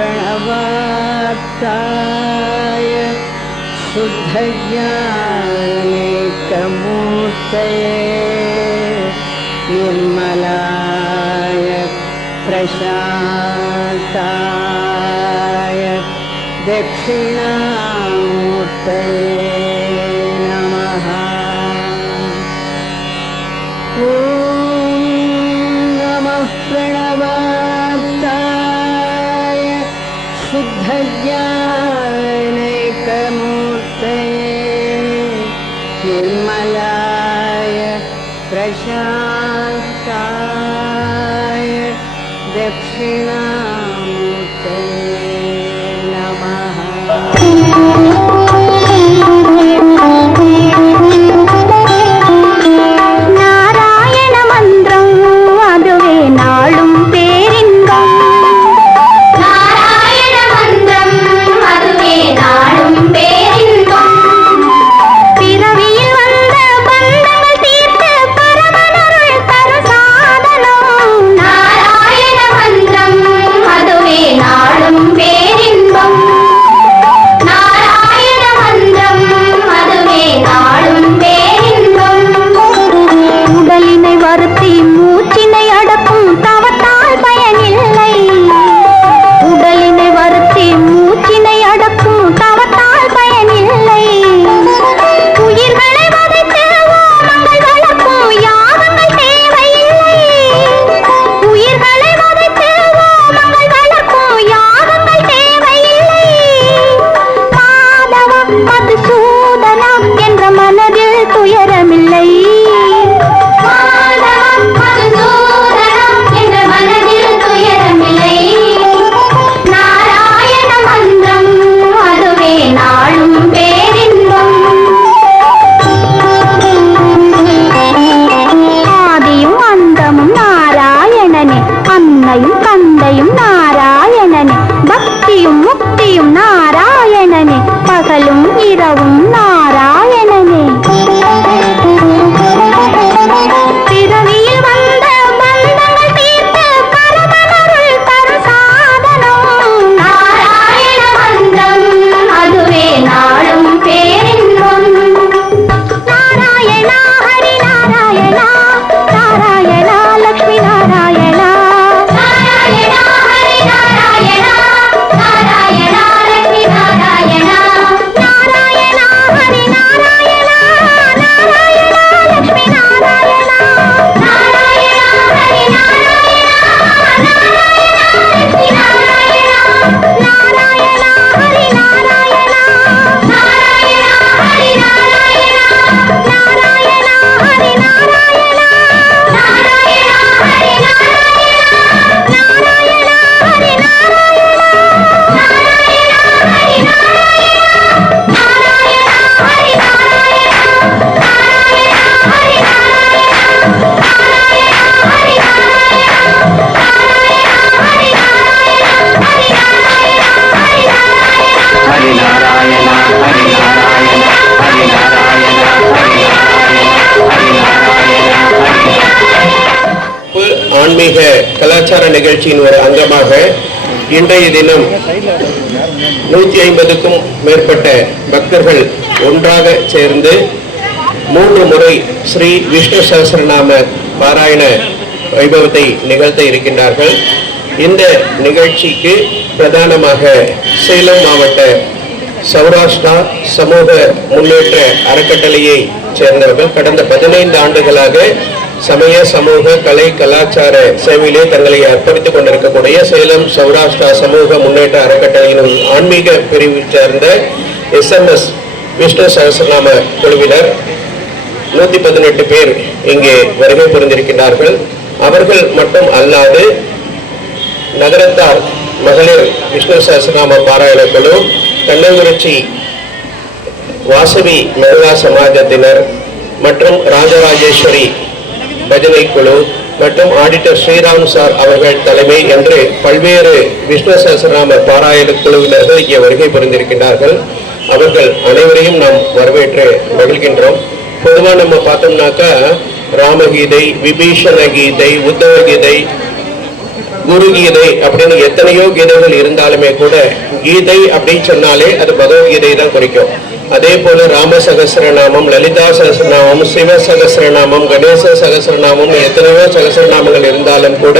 प्रणवात्ताय शुद्धज्ञानैकमूर्तये निर्मलाय प्रशान्ताय दक्षिणामूर्तये नमः। ॐ नमः प्रणवात्ताय शुद्धज्ञानैकमूर्तये निर्मलाय प्रशान्ताय दक्षिणामूर्तये नमः। नारायण मन्त्रं अदुवे नाळुम पेरिंबम। नारायण मन्त्रं अदुवे नाळुम पेरिंबम। पिरवियिल वंद बंधंगल तीर्त्तु परमनरुळ तरुं साधनं। नारायण मन्त्रं अदुवे नाळुम पेरिंबम। नारायण मन्त्रं अदुवे नाळुम पेरिंबम। உடலினை வருத்தி மூச்சினை அடக்கும் தவத்தால் பயனில்லை। உடலினை வருத்தி மூச்சினை அடக்கும் தவத்தால் பயனில்லை। உயிர்களை வதைத்து ஓமங்கள் வளர்க்கும் யாகங்கள் தேவையில்லை। உயிர்களை வதைத்து ஓமங்கள் வளர்க்கும் யாகங்கள் தேவையில்லை। மாதவ மதுசூதனா என்ற மனதில் துயரமில்லை। நாராயண மந்திரம் அதுவே நாளும் பேரின்பம்। ஆதியும் அந்தமும் நாராயணனே, அன்னையும் தந்தையும் நாராயணனே, பக்தியும் முக்தியும் நாராயணனே, பகலும் இரவும் நாராயணனே। பிறவியில் வந்த பந்தங்கள் தீர்த்து பரமனருள் தரும் சாதனம்। நாராயண மந்திரம் அதுவே நாளும் பேரின்பம்। நாராயணா ஹரி நாராயணா, நாராயணா லக்ஷ்மி நாராயணா, நாராயணா ஹரி நாராயணா, நாராயணா லக்ஷ்மி நாராயணா, நாராயணா ஹரி நாராயணா, நாராயணா லக்ஷ்மி நாராயணா, நாராயணா ஹரி நாராயணா, நாராயணா லக்ஷ்மி நாராயணா, நாராயணா ஹரி நாராயணா, நாராயணா ஹரி நாராயணா, நாராயணா ஹரி நாராயணா, நாராயணா ஹரி நாராயணா, நாராயணா ஹரி ஆன்மீக கலாச்சார நிகழ்ச்சியின் ஒரு அங்கமாக இன்றைய தினம் 150க்கும் மேற்பட்ட பக்தர்கள் ஒன்றாக சேர்ந்து 3 முறை ஸ்ரீ விஷ்ணு சஹஸ்ரநாம பாராயண வைபவத்தை நிகழ்த்த இருக்கின்றார்கள். இந்த நிகழ்ச்சிக்கு பிரதானமாக சேலம் மாவட்ட சௌராஷ்டிரா சமூக முன்னேற்ற அறக்கட்டளையை சேர்ந்தவர்கள் கடந்த 15 ஆண்டுகளாக சமய சமூக கலை கலாச்சார சேவையிலே தங்களை அர்ப்பணித்துக் கொண்டிருக்கக்கூடிய சேலம் சௌராஷ்டிரா சமூக முன்னேற்ற அறக்கட்டளையின் ஆன்மீக பிரிவை சேர்ந்த SMS விஷ்ணு சஹஸ்ரநாம குழுவினர் 118 பேர் இங்கே வருகை புரிந்திருக்கிறார்கள். அவர்கள் மட்டும் அல்லாது நகரத்தார் மகளிர் விஷ்ணு சஹஸ்ரநாம பாராயண குழு, கண்ணங்குறிச்சி வாசவி மகிழா சமாஜத்தினர் மற்றும் ராஜராஜேஸ்வரி பஜனை குழு மற்றும் ஆடிட்டர் ஸ்ரீராம் சார் அவர்கள் தலைமை என்று பல்வேறு விஷ்ணு சஹஸ்ரநாம பாராயண குழுவினர்கள் இங்கே வருகை புரிந்திருக்கிறார்கள். அவர்கள் அனைவரையும் நாம் வரவேற்று மகிழ்கின்றோம். பொதுவாக நம்ம பார்த்தோம்னாக்கா ராமகீதை, விபீஷண கீதை, உத்தவ கீதை, குரு கீதை அப்படின்னு எத்தனையோ கீதைகள் இருந்தாலுமே கூட கீதை அப்படின்னு சொன்னாலே அது பகவத்கீதை தான் குறிக்கும். அதே போல ராம சகஸ்ரநாமம், லலிதா சகஸ்ரநாமம், சிவ சகஸ்ரநாமம், கணேச சகஸ்ரநாமம், எத்தனையோ சகஸ்ரநாமங்கள் இருந்தாலும் கூட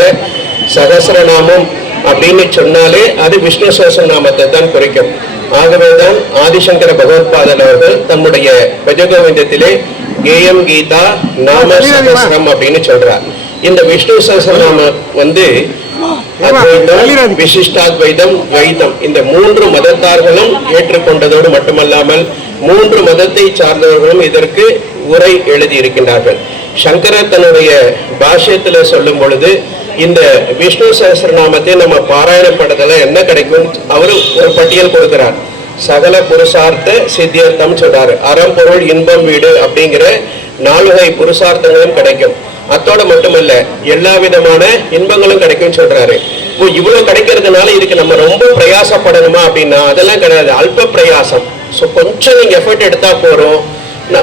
சகஸ்ரநாமம் அப்படின்னு சொன்னாலே அது விஷ்ணு சகஸ்ரநாமத்தை தான் குறிக்கும். ஆகவேதான் ஆதிசங்கர பகவத்பாதர் அவர்கள் தன்னுடைய பஜகோவிந்தத்திலே கேயம் கீதா நாம சகஸ்ரம் அப்படின்னு சொல்றார். இந்த விஷ்ணு சகஸ்ரநாமம் அத்வைதம், விசிஷ்டாத்வைதம், துவைதம் இந்த 3 மதத்தார்களும் ஏற்றுக்கொண்டதோடு மட்டுமல்லாமல் 3 மதத்தை சார்ந்தவர்களும் இதற்கு உரை எழுதி இருக்கின்றார்கள். சங்கரர் தன்னுடைய பாஷ்யத்துல சொல்லும் பொழுது இந்த விஷ்ணு சகஸ்ரநாமத்தை நம்ம பாராயணப்பட்டதுல என்ன கிடைக்கும் அவரு ஒரு பட்டியல் கொடுக்கிறார். சகல புருஷார்த்த சித்தியர்த்தம் சொல்றாரு. அறம், பொருள், இன்பம், வீடு அப்படிங்கிற 4 வகை புருஷார்த்தங்களும் கிடைக்கும். அத்தோட மட்டுமல்ல எல்லா விதமான இன்பங்களும் கிடைக்கும் சொல்றாரு. இப்போ இவ்வளவு கிடைக்கிறதுனால இதுக்கு நம்ம ரொம்ப பிரயாசப்படணுமா அப்படின்னா அதெல்லாம் கிடையாது. அல்ப பிரயாசம். ஸோ கொஞ்சம் நீங்க எஃபர்ட் எடுத்தா போறோம்.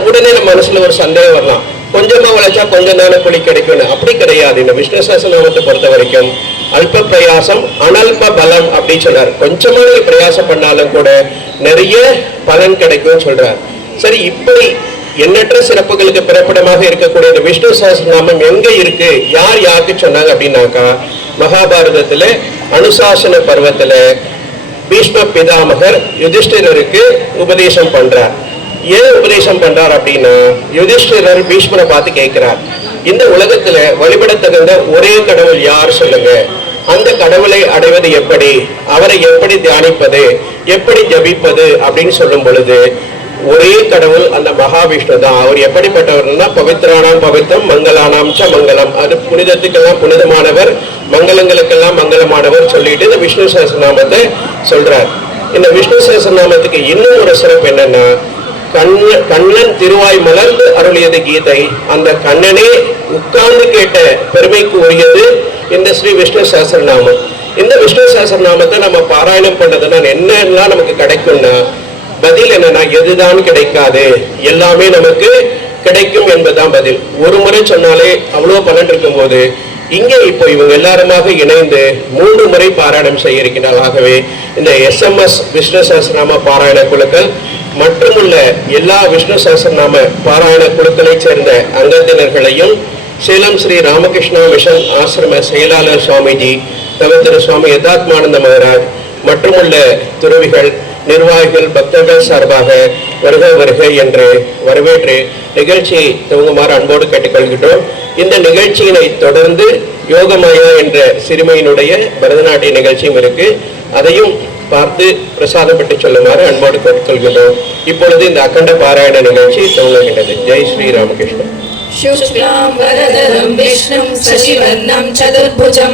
உடனே நம்ம மனசுல ஒரு சந்தேகம் வரலாம், கொஞ்சமா உழைச்சா கொஞ்சம் தானே கூலி கிடைக்கும்னு. அப்படி கிடையாது. இந்த விஷ்ணு சகஸ்ரநாமத்தை பொறுத்த வரைக்கும் அல்ப பிரயாசம் அனல்ப பலம் அப்படின்னு சொல்றாரு. கொஞ்சமா நீங்க பிரயாசம் பண்ணாலும் கூட நிறைய பலன் கிடைக்கும் சொல்றாரு. சரி, இப்படி எண்ணற்ற சிறப்புகளுக்கு பிறப்பிடமாக இருக்கக்கூடிய இந்த விஷ்ணு சகஸ்ரநாமம் எங்க இருக்கு, யார் யாருக்கு சொன்னாங்க அப்படின்னாக்கா மகாபாரதத்துல அனுசாசன பர்வத்துல பீஷ்ம பிதாமகர் யுதிஷ்டிரருக்கு உபதேசம் பண்றார். ஏன் உபதேசம் பண்றார் அப்படின்னா யுதிஷ்டிரர் பீஷ்மரை பார்த்து கேட்கிறார், இந்த உலகத்துல வழிபட தகுந்த ஒரே கடவுள் யார் சொல்லுங்க, அந்த கடவுளை அடைவது எப்படி, அவரை எப்படி தியானிப்பது, எப்படி ஜபிப்பது அப்படின்னு சொல்லும் பொழுது ஒரே கடவுள் அந்த மகாவிஷ்ணு தான். அவர் எப்படிப்பட்டவர்னா பவித்ரானாம் பவித்ரம் மங்களானாம் ச மங்களம். அது புனிதத்துக்கெல்லாம் புனிதமானவர், மங்களங்களுக்கெல்லாம் மங்களமானவர் சொல்லிட்டு இந்த விஷ்ணு சகஸ்ரநாமத்தை சொல்றார். இந்த விஷ்ணு சகஸ்ரநாமத்துக்கு இன்னும் ஒரு சிறப்பு என்னன்னா கண்ணன் திருவாய் மலர்ந்து அருளியது கீதை. அந்த கண்ணனே உட்கார்ந்து கேட்ட பெருமைக்கு உரியது இந்த ஸ்ரீ விஷ்ணு சகஸ்ரநாமம். இந்த விஷ்ணு சகஸ்ரநாமத்தை நம்ம பாராயணம் பண்றதுன்னா என்னெல்லாம் நமக்கு கிடைக்கும்னா பதில் என்னன்னா எதுதான் கிடைக்காது, எல்லாமே நமக்கு கிடைக்கும் என்பதுதான் பதில். ஒரு முறை சொன்னாலே அவ்வளவு பலன் இருக்கும் போது இங்கே இப்போ இவங்க எல்லாருமாக இணைந்து 3 முறை பாராயணம் செய்ய இருக்கிறார். ஆகவே இந்த SMS விஷ்ணு சகஸ்ரநாம பாராயண குழுக்கள் மற்றுமுள்ள எல்லா விஷ்ணு சகஸ்ரநாம பாராயண குழுக்களை சேர்ந்த அங்கத்தினர்களையும் சேலம் ஸ்ரீ ராமகிருஷ்ணா மிஷன் ஆசிரம செயலாளர் சுவாமிஜி திரு சுவாமி யதாத்மானந்த மகராஜ் மற்றுமுள்ள துறவிகள், நிர்வாகிகள், பக்தர்கள் சார்பாக வருக வருக என்று வரவேற்று நிகழ்ச்சியை துவங்குமாறு அன்போடு கேட்டுக்கொள்கின்றோம். இந்த நிகழ்ச்சியினை தொடர்ந்து யோகமாயா என்ற சிறுமியினுடைய பரதநாட்டிய நிகழ்ச்சியும் இருக்கு. அதையும் பார்த்து பிரசாதம் பெற்று சொல்லுமாறு அன்போடு கேட்டுக்கொள்கின்றோம். இப்பொழுது இந்த அகண்ட பாராயண நிகழ்ச்சி துவங்குகின்றது. ஜெய் ஸ்ரீ ராமகிருஷ்ணன். शुक्लां वरदरं विष्णुं शशिवर्णं चतुर्भुजं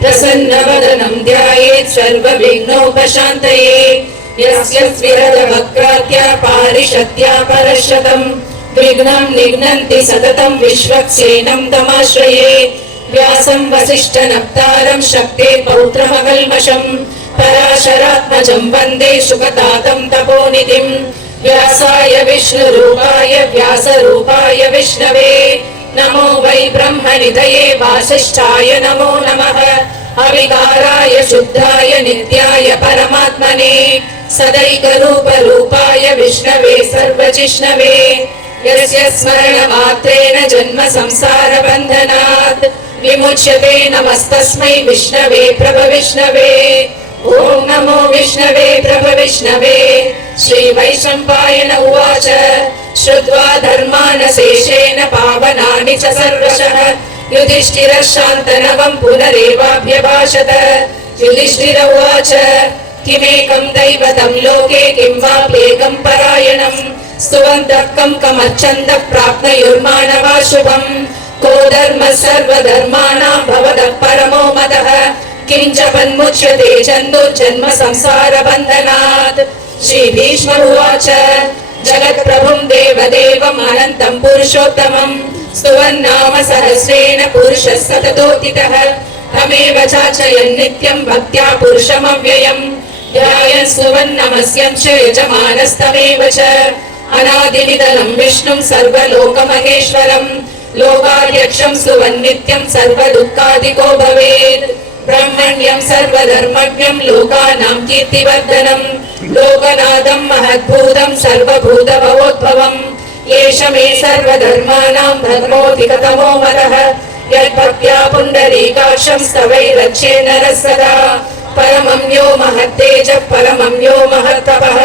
प्रसन्नवदनं ध्यायेत् सर्वविघ्नोपशान्तये यस्य स्विरदवक्रात्या पारिषद्या परशतं विघ्नं निघ्नन्ति सततं विश्वक्सेनं तमाश्रये व्यासं वसिष्ठनप्तारं शक्ते पौत्रमकल्मषं पराशरात्मजं वन्दे सुखदातं तपोनिधिं व्यासाय विष्णुरूपाय व्यासरूपाय विष्णवे नमो वै ब्रह्मनिधये वासिष्ठाय नमो नमः अविकाराय शुद्धाय नित्याय परमात्मने सदैकरूपरूपाय विष्णवे सर्वजिष्णवे यस्य स्मरणमात्रेण जन्म संसारबन्धनात् विमुच्यते नमस्तस्मै विष्णवे प्रभविष्णवे ॐ नमो विष्णवे प्रभविष्णवे श्रीवैशम्पायन उवाच श्रुत्वा धर्मानशेषेण पावनानि च सर्वशः युधिष्ठिरः शान्तनवं पुनरेवाभ्यभाषत युधिष्ठिर उवाच किमेकं दैवतं लोके किं वाप्येकं परायणं स्तुवन्तः कं कमर्चन्दः प्राप्नुयुर्मानवा शुभं को धर्मः सर्वधर्माणां भवतः परमो मदः किञ्च पन्मुच्यते जन्तुर्जन्म संसारबन्धनात् श्रीभीष्म उवाच जगत्प्रभुं देवदेवम् अनन्तं पुरुषोत्तमं स्तुवन्नाम सहस्रेण पुरुषः सततोत्थितः तमेव चार्चयन् नित्यं भक्त्या पुरुषमव्ययम् ध्यायन् स्तुवन्नमस्यं च यजमानस्तमेव च अनादिनिधनं विष्णुं सर्वलोकमहेश्वरं लोकाध्यक्षं स्तुवन् नित्यं सर्वदुःखादिको भवेत् ब्रह्मण्यं सर्वधर्मज्ञं लोकानां कीर्तिवर्धनं लोकनाथं महद्भूतं सर्वभूतभवोद्भवम् एष मे सर्वधर्माणां धर्मोऽधिकतमो मदः यद्भक्त्या पुण्डरीकाक्षं स्तवैरच्ये नरः सदा परमं यो महत्तेजः परमं यो महत्तपः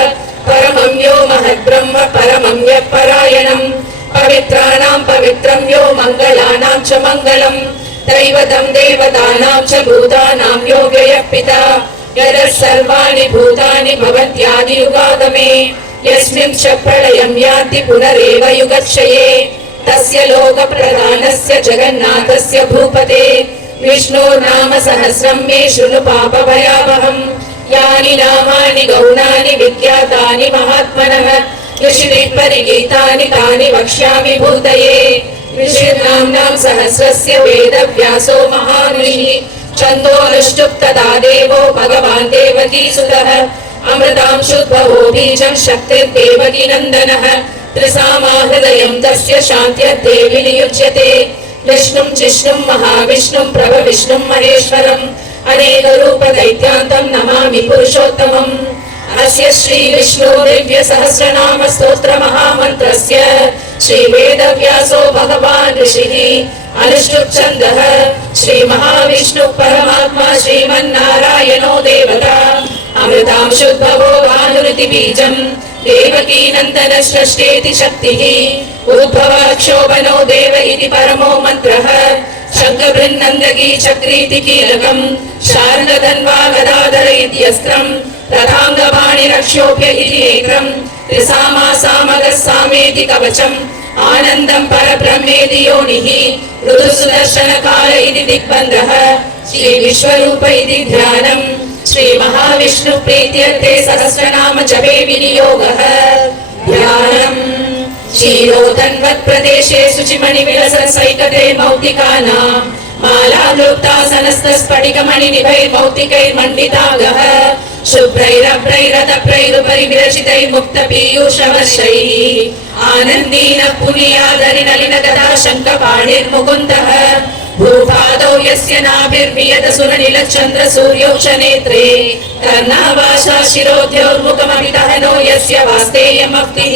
परमं यो महद्ब्रह्म परमं यः परायणम् पवित्राणां पवित्रं यो मङ्गलानां च मङ्गलम् दैवतं देवतानां च भूतानां यो व्ययः पिता यदः सर्वाणि भूतानि भवन्त्यादियुगागमे यस्मिन् च प्रलयं याति पुनरेव युगक्षये तस्य लोकप्रधानस्य जगन्नाथस्य भूपते विष्णोर्नाम सहस्रं मे शृणु पापभयावहम् यानि नामानि गौणानि विख्यातानि महात्मनः ऋषिभिः परिगीतानि तानि वक्ष्यामि भूतये ऋषिर्नाम्नां सहस्रस्य वेदव्यासो महाऋषिः छन्दोनुष्टुप् तदा देवो भगवान् देवकीसुतः अमृतां शुद्भवो बीजं शक्तिर्देवकी नन्दनः त्रिसामा हृदयं तस्य शान्त्यर्थे विनियुज्यते विष्णुं जिष्णुं महाविष्णुं प्रभविष्णुं महेश्वरम् अनेकरूपदैत्यान्तं नमामि पुरुषोत्तमम् अस्य श्री विष्णु दिव्य सहस्रनाम स्तोत्र महामन्त्रस्य श्री वेदव्यासो भगवान् ऋषिः अनुष्टुप् छन्दः श्री महाविष्णु परमात्मा श्रीमन्नारायणो देवता अमृतां शुद्भवो भानुरिति बीजम् देवकी नन्दन सृष्टेति शक्तिः उद्भवाक्षोभनो देव इति परमो मन्त्रः शङ्खबृन्नन्दगी चक्रीति कीलकम् शार्ङ्गधन्वा गदाधर इत्यस्त्रम् रथाङ्गपाणिरक्षोभ्य इति नेत्रम् त्रिसामा सामगः सामेति कवचम् आनन्दं परब्रह्मेति योनिः ऋतुसुदर्शनकाल इति दिग्बन्धः श्री विश्वरूप इति ध्यानम् श्री महाविष्णु प्रीत्यर्थे सहस्रनाम जपे विनियोगः ध्यानम् क्षीरोदन्वत् प्रदेशे शुचिमणिविलसत्सैकते मौक्तिकानां मालालुप्तासनस्तस्फटिकमणिनिभैर्मौक्तिकैर्मण्डितागः शुभ्रैरभ्रैरतप्रैरुपरि विरचितैर्मुक्तपीयूषवर्षैः आनन्दीन पुनीयादरिनलिनगदा शङ्खपाणिर्मुकुन्दः भूपादौ यस्य नाभिर्वियतसुरनिलचन्द्रसूर्यौ च नेत्रे कर्णावासा शिरोद्योर्मुखमपि दहनो यस्य वास्तेयमप्तिः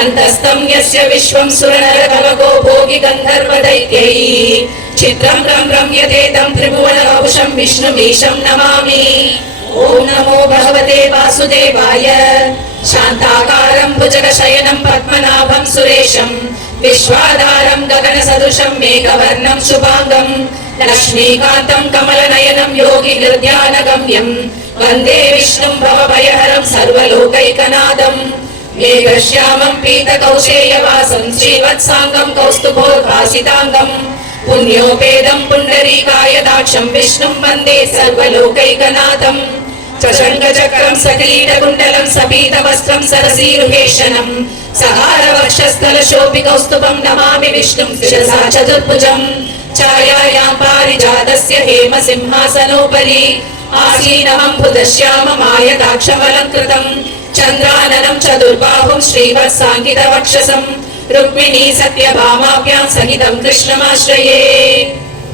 अन्तस्तं यस्य विश्वं सुरनरकवको भोगि गन्धर्वदैत्यैः चित्रं रम्यते तं त्रिभुवनवपुषं विष्णुमीशं नमामि ॐ नमो भगवते वासुदेवाय शान्ताकारं भुजगशयनं पद्मनाभं सुरेशं विश्वाधारं गगनसदृशं मेघवर्णं शुभाङ्गं लक्ष्मीकान्तं कमलनयनं योगिनिर्ध्यानगम्यं वन्दे विष्णुं भवभयहरं सर्वलोकैकनाथम् मेघश्यामं पीतकौशेयवासं श्रीवत्साङ्गं कौस्तुभोद्भासिताङ्गं पुण्योपेदं पुण्डरीकायदाक्षं विष्णुं वन्दे सर्वलोकैकनाथं चषङ्गचक्रं सकिरीटकुण्डलं सपीतवस्त्रं सरसीरुहेशनं सहारवक्षस्थलशोभिकौस्तुभं नमामि विष्णुं शिरसा चतुर्भुजं छायायां पारिजातस्य हेमसिंहासनोपरि आसीनमम्बुदश्याममायदाक्षमलङ्कृतम् चन्द्राननं चतुर्बाहुं श्रीवत्साङ्कितवक्षसं रुक्मिणी सत्यभामाभ्यां सहितं कृष्णमाश्रये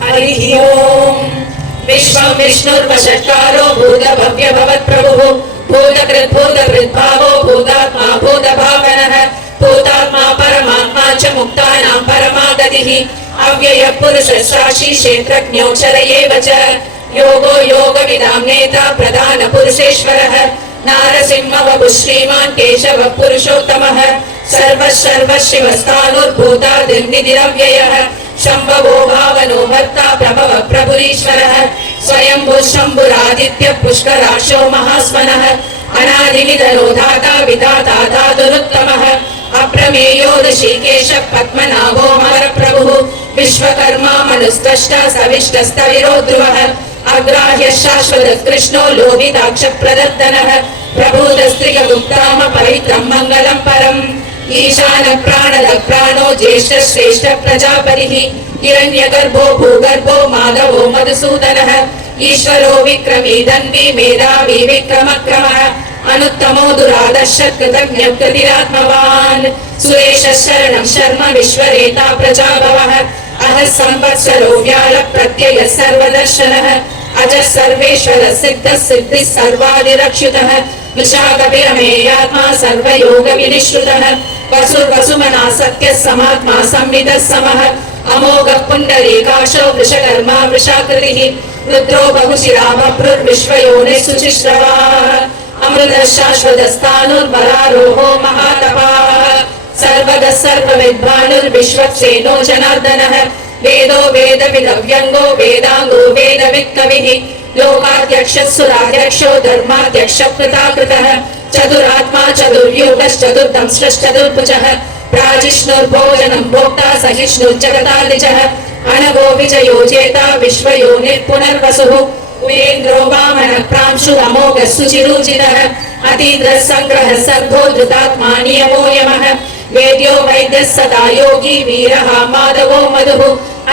हरिः ओम् विश्वं विष्णुर्वषट्कारो भूतभव्य भवत्प्रभुः भूतकृद्भूतकृद्भावो भूतात्मा भूतभावनः भूतात्मा परमात्मा च मुक्तानां परमागतिः अव्ययः पुरुषः साक्षी क्षेत्रज्ञोऽक्षर एव च योगो योगविदां नेता प्रधानपुरुषेश्वरः नारसिंहवपुः श्रीमान् केशवः पुरुषोत्तमः सर्वशिवस्थाणुर्भूतादिर्निधिरव्ययः शम्भवो भावनो भर्ता प्रभव प्रभुरीश्वरः स्वयंभुः शम्भुरादित्य पुष्कराक्षो महास्वनः अनादिनिधनो धाता विधाता धातुरुत्तमः अप्रमेयो ऋषिकेशः पद्मनाभो मरप्रभुः विश्वकर्मा मनुस्त्रष्टा सविष्टस्तविरो ध्रुवः अग्राह्य शाश्वत कृष्णो लोहिताक्ष प्रदर्दनः प्रभूतस्त्रिगुप्ताम पवित्रं मङ्गलं परम् ईशान प्राणद प्राणो ज्येष्ठ श्रेष्ठ प्रजापतिः हिरण्यगर्भो भूगर्भो माधवो मधुसूदनः ईश्वरो विक्रमी धन्वी मेधावी विक्रमक्रमः अनुत्तमो दुरादर्श कृतज्ञकृतिरात्मवान् सुरेश शरणं शर्म विश्वरेता प्रजाभवः अहः संवत्सरो व्याल प्रत्यय सर्वदर्शनः अजः सर्वेश्वर सिद्ध सिद्धि सर्वादिरक्षितः विशाखविरमेयात्मा सर्वयोग विनिश्रुतः वसुर्वसुमना सत्य समात्मा संविदः समः अमोघ पुण्डरीकाक्षो वृषकर्मा वृषाकृतिः रुद्रो बहुशिरा बभ्रुर्विश्वयोनिः शुचिश्रवाः अमृतः शाश्वतस्थाणुर्वरारोहो महातपाः सर्वगः सर्वविद्वानुर्विश्वक्सेनो जनार्दनः वेदो वेदविदव्यङ्गो वेदाङ्गो वेदवित्कविः लोकाध्यक्षः सुराध्यक्षो धर्माध्यक्षः कृताकृतः चतुरात्मा चतुर्युगश्चतुर्दंश्चतुर्भुजः प्राजिष्णुर्भोजनं भोक्ता सहिष्णुर्जगतादिजः अनगो विजयो जेता विश्वयोनिः पुनर्वसुः उपेन्द्रो वामनः प्रांशुः अमोघः सुचिरुचितः अतीन्द्रः सङ्ग्रहः सर्गो धृतात्मा नियमो यमः वेद्यो वैद्यः सदा योगी वीरः माधवो मधुः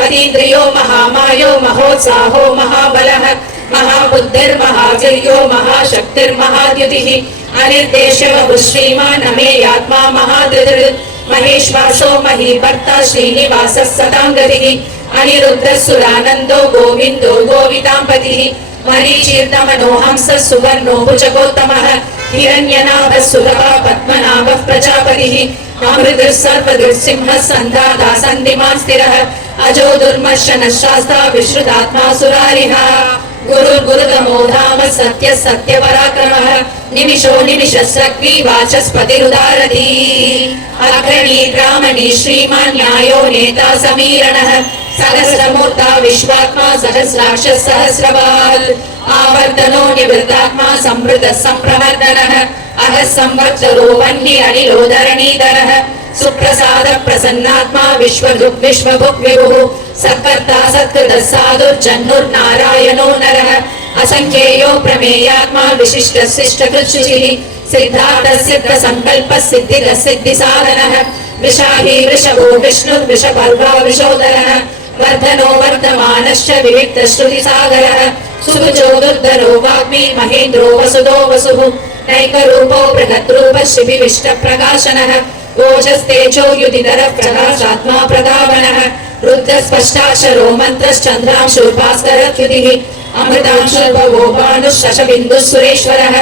अतीन्द्रियो महामायो महोत्साहो महाबलः महाबुद्धिर्महावीर्यो महाशक्तिर्महाद्युतिः अनिर्देशवः श्रीमान् अमेयात्मा महाधृतिः महेश्वासो महीभर्ता श्रीनिवासः सतां गतिः अनिरुद्धः सुरानन्दो गोविन्दो गोविताम्पतिः मरीचीर्णमनो हंसः सुवर्णो भुजगोत्तमः हिरण्यनाभः सुरः पद्मनाभः प्रजापतिः अमृतः सर्वदृक्सिंहः सन्धाता सन्धिमान् स्थिरः अजो दुर्मर्शनः शास्ता विश्रुतात्मा सुरारिः गुरुर्गुरुतमो धाम सत्यः सत्यपराक्रमः निमिषो निमिषस्रग्वी वाचस्पतिरुदारधी अग्रणी ब्राह्मणी श्रीमान् न्यायो नेता समीरणः सहस्रमूर्ता विश्वात्मा सहस्राक्षः सहस्रवाल् आवर्तनो निवृत्तात्मा संवृतः सम्प्रवर्धनः अहः संवत्सरो वह्नि अनिलो धरणीधरः सुप्रसाद प्रसन्नात्मा विश्वभुक् विश्वभुक् विभुः सत्कर्ता सत्कृतः साधुर्जन्नुर्नारायणो नरः असंख्येयो प्रमेयात्मा विशिष्टः शिष्टकृच्छुचिः सिद्धार्थः सिद्धसङ्कल्पः सिद्धिदः सिद्धिसाधनः विशाही वृषभो विष्णुर्वृषपर्वा वृषोदरः वर्धनो वर्धमानश्च विविक्तः श्रुतिसागरः सुभुजो दुर्धरो वाग्मी महेन्द्रो वसुदो वसुः नैकरूपो बृहद्रूपः शिबिविष्टप्रकाशनः ओजस्तेजो युधिधरः प्रकाशात्मा प्रधावनः रुद्रस्पष्टाक्षरो मन्त्रश्चन्द्रांशुर्भास्करद्युतिः अमृतांशुर्भवो भानुः शशबिन्दुः सुरेश्वरः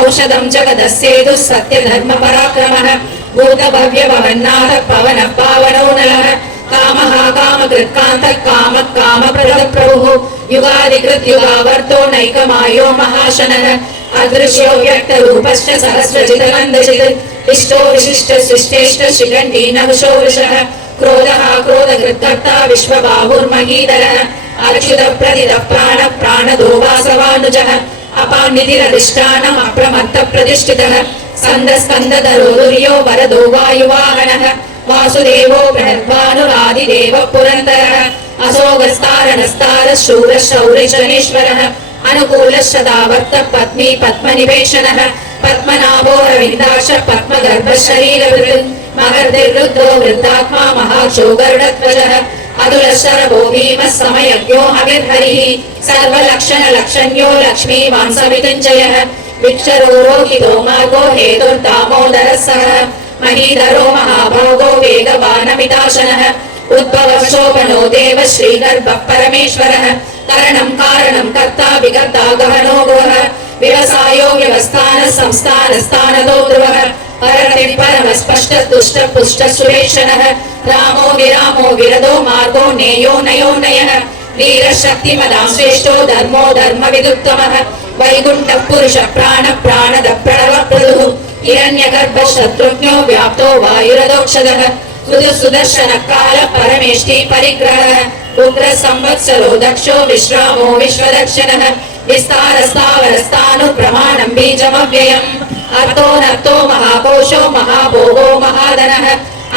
औषधं जगदस्येतुः सत्यधर्मपराक्रमः भूतभव्यभवन्नाथः पवनः पावनो नलः कामः कामकृत्कान्तः कामः कामप्रदप्रभुः युगादिकृत् युगावर्तो नैकमायो महाशनः अदृश्यो व्यक्तरूपश्च सहस्रजितगन्धजित् इष्टो विशिष्ट शिष्टेष्ट शिखण्डी नहुषो वृषः क्रोधः क्रोधकृत्कर्ता विश्वबाहुर्महीधरः अच्युतप्रदितः प्राणः प्राणदो वासवानुजः अपान्निधिरधिष्ठानम् अप्रमत्तप्रतिष्ठितः स्कन्दस्कन्दधरो दुर्यो वरदो वायुवाहनः वासुदेवो बृहद्भानुरादिदेवः पुरन्दरः असोगस्तारणस्तारः शूरः शौरिशनेश्वरः अनुकूलः सदावर्तः पद्मी पद्मनिवेशनः पद्मनाभो रविन्दाक्षः पद्मगर्भः शरीरवृत् मगर्धिर्वृद्धो वृद्धात्मा महाक्षो गरुडध्वजः अतुलशरभो भीमः समयज्ञो हविर्हरिः सर्वलक्षणलक्षण्यो लक्ष्मीवान् सवितञ्जयः विक्षरो रोहितो मार्गो हेतुर्दामोदरः सः महीधरो महाभागो वेगवानमिताशनः उद्भवः शोभनो देव श्रीगर्भः परमेश्वरः करणं कारणं कर्ता विकर्ता गहनो गुहः व्यवसायो व्यवस्थानः संस्थानस्थानतो ध्रुवः परतिः परमः स्पष्टः तुष्टः पुष्टः सुरेशनः रामो विरामो विरदो मार्गो नेयो नयो नयः वीरः शक्तिमदां श्रेष्ठो धर्मो धर्मविदुत्तमः वैकुण्ठः पुरुषः प्राणः प्राणदः प्रणवप्रदुः हिरण्यगर्भः शत्रुघ्नो व्याप्तो वायुरदोक्षदः सुदर्शनः कालः परमेष्टि परिग्रहः उग्रः संवत्सरो दक्षो विश्रामो विश्वदक्षिणः विस्तारस्तावरस्तानु प्रमाणं बीजमव्ययम् अर्थो महाकोशो महाभोगो महाधनः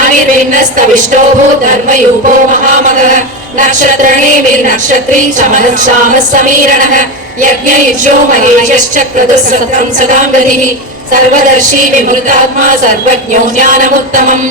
अनिर्विण्णस्तविष्टो धर्मयूपो महामगः नक्षत्रनेमिर्नक्षत्री चमः श्यामः समीरणः यज्ञयुज्यो महेशश्च क्रतुः सदां गतिः सर्वदर्शी विमृतात्मा सर्वज्ञो ज्ञानमुत्तमम्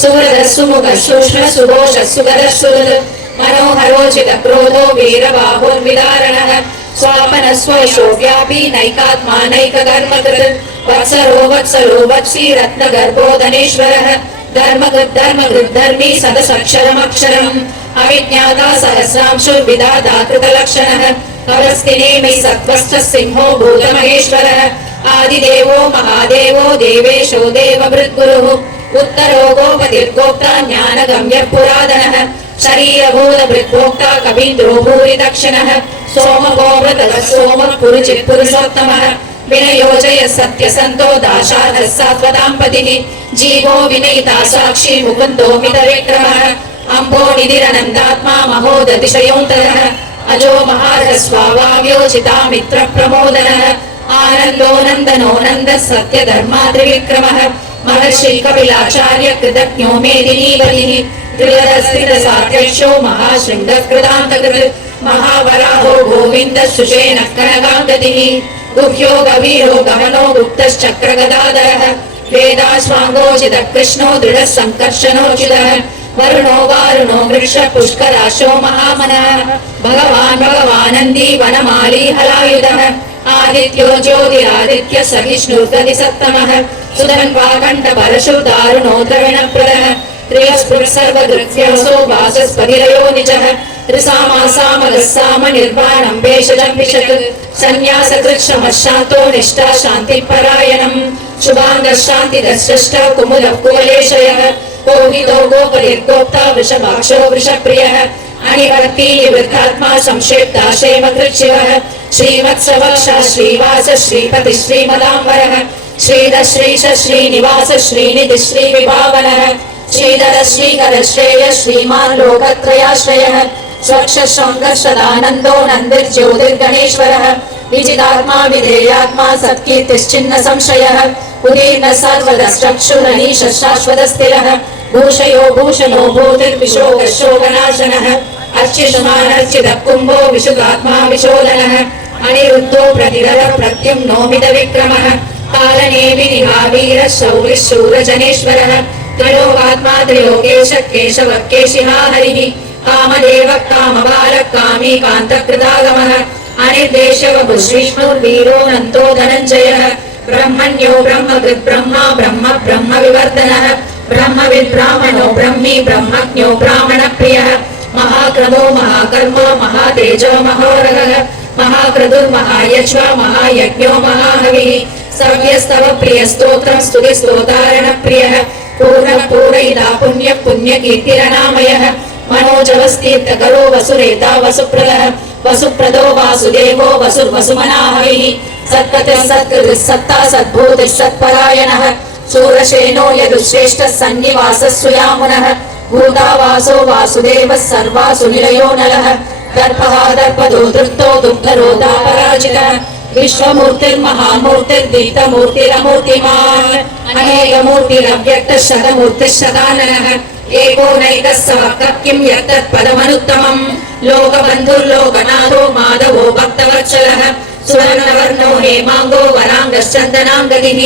सुहृदः सुमुखः सूक्ष्मः सुघोषः सुगरः सुहृदः मनोहरोचित क्रोधो वीरबाहुर्विदारणः स्वापनः स्वशो व्यापी नैकात्मा नैककर्मकृत् वत्सरो वत्सी रत्नगर्भो धनेश्वरः धर्मकृद्धर्मी सदसक्षरमक्षरम् अविज्ञाता सहस्रांशुर्विधाता कृतलक्षणः कवस्तिनेमि सत्त्वश्च सिंहो भूतमहेश्वरः आदिदेवो महादेवो देवेशो देवभृद्गुरुः उत्तरो गोपतिर्गोप्ता ज्ञानगम्यः पुरातनः शरीरभूतभृद्भोक्ता कवीन्द्रो भूरि दक्षिणः सोमगोमृतः सोमः पुरुचित् पुरुषोत्तमः विनयोजय सत्यसन्तो दाशार्हः सात्वतां पतिः जीवो विनयिता साक्षी मुकुन्दो मितविक्रमः अम्भो निधिरनन्दात्मा महोदतिशयोऽन्तरः अजो महारस्वावाव्योचिता मित्रप्रमोदनः आनन्दो नन्दनो नन्दः सत्यधर्माद्रिविक्रमः महर्षि कपिलाचार्य कृतज्ञो मेदिनीपतिः त्रिगदस्थितसात्यक्षो महाशृङ्गकृतान्तकृत् महावराहो गोविन्दः सुषेणः कनकाङ्गतिः गुह्यो गभीरो गमनो गुप्तश्चक्रगदाधरः वेदाश्वाङ्गोचितः कृष्णो दृढः सङ्कर्षणोचितः वरुणो वारुणो वृक्ष पुष्कराशो महामनः भगवानन्दी वनमाली हलायुधः आदित्यो ज्योतिरादित्य सहिष्णुर्गतिसत्तमः सुधन्वाकण्ठ परशु दारुणो द्रविणप्रदः त्रियस्पृक् सर्वदृग्भ्यसो वाचस्पतिरयो निजः त्रिसामासामगः साम निर्वाणं भेषजं विशत् सन्न्यासकृच्छमः शान्तो निष्ठा शान्तिपरायणम् शुभाङ्गः शान्तिदश्रेष्ठ कुमुदः कुवलेशयः कोहितो गोपतिर्गोप्ता वृषभाक्षो वृषप्रियः अणिवर्ती निवृद्धात्मा संक्षेप्ता क्षेमकृच्छिवः श्रीवत्सवक्षा श्रीवास श्रीपति श्रीमदाम्बरः श्रीधर श्रीश श्रीनिवास श्रीनिधि श्रीविभावनः श्रीधर श्रीकर श्रेय श्रीमान् लोकत्रयाश्रयः स्वच्छ शृङ्गशदानन्दो नन्दिर्ज्योतिर्गणेश्वरः विजितात्मा विधेयात्मा सत्कीर्तिश्चिन्न संशयः उदीर्ण सर्वदश्चक्षुरनीश शाश्वतस्थिरः भूषयो भूषणो भूतिर्विशोकशोकनाशनः अर्चिषमानर्चितः कुम्भो विशुद्धात्मा विशोधनः अनिरुद्धो प्रतिरः प्रत्युम्नो मितविक्रमः पालने विनिहावीरः शौरिः शूरजनेश्वरः त्रिलोकात्मा त्रिलोकेश केशवः केशिहा हरिः कामदेवः कामबालः कामी कान्तकृतागमः अनिर्देशवभुश्विष्णुर्वीरो नन्दो धनञ्जयः ब्रह्मण्यो ब्रह्मकृत् ब्रह्मा ब्रह्म ब्रह्मविवर्धनः ब्रह्मविद् ब्राह्मणो ब्रह्मी ब्रह्मज्ञो ब्राह्मणप्रियः महाक्रमो महाकर्म महातेजो महोरगः महाक्रतुर्महायज्वा महायज्ञो महाहविः सव्यस्तव प्रियस्तोत्रं स्तुतिस्तोतारणप्रियः पूर्णः पूरयिता पुण्यः पुण्यकीर्तिरनामयः मनोजवस्तीर्थकरो वसुरेता वसुप्रदः वसुप्रदो वासुदेवो वसुर्वसुमनाहविः सत्पतिः सत्कृतिः सत्ता सद्भूतिः सत्परायणः शूरसेनो यदुश्रेष्ठः सन्निवासः सुयामुनः भूतावासो वासुदेवः सर्वासु निलयो नलः दर्पः दर्पदो धृतो दुग्धरोधा पराजितः विश्वमूर्तिर्महामूर्तिर्दीप्तमूर्तिरमूर्तिमान् अनेकमूर्तिरव्यक्तः शतमूर्तिः शताननः एको नैकः सवक्तः किं यत्तत्पदमनुत्तमम् लोकबन्धुर्लोकनाथो माधवो भक्तवत्सलः सुवर्णवर्णो हेमाङ्गो वराङ्गश्चन्दनाङ्गदिः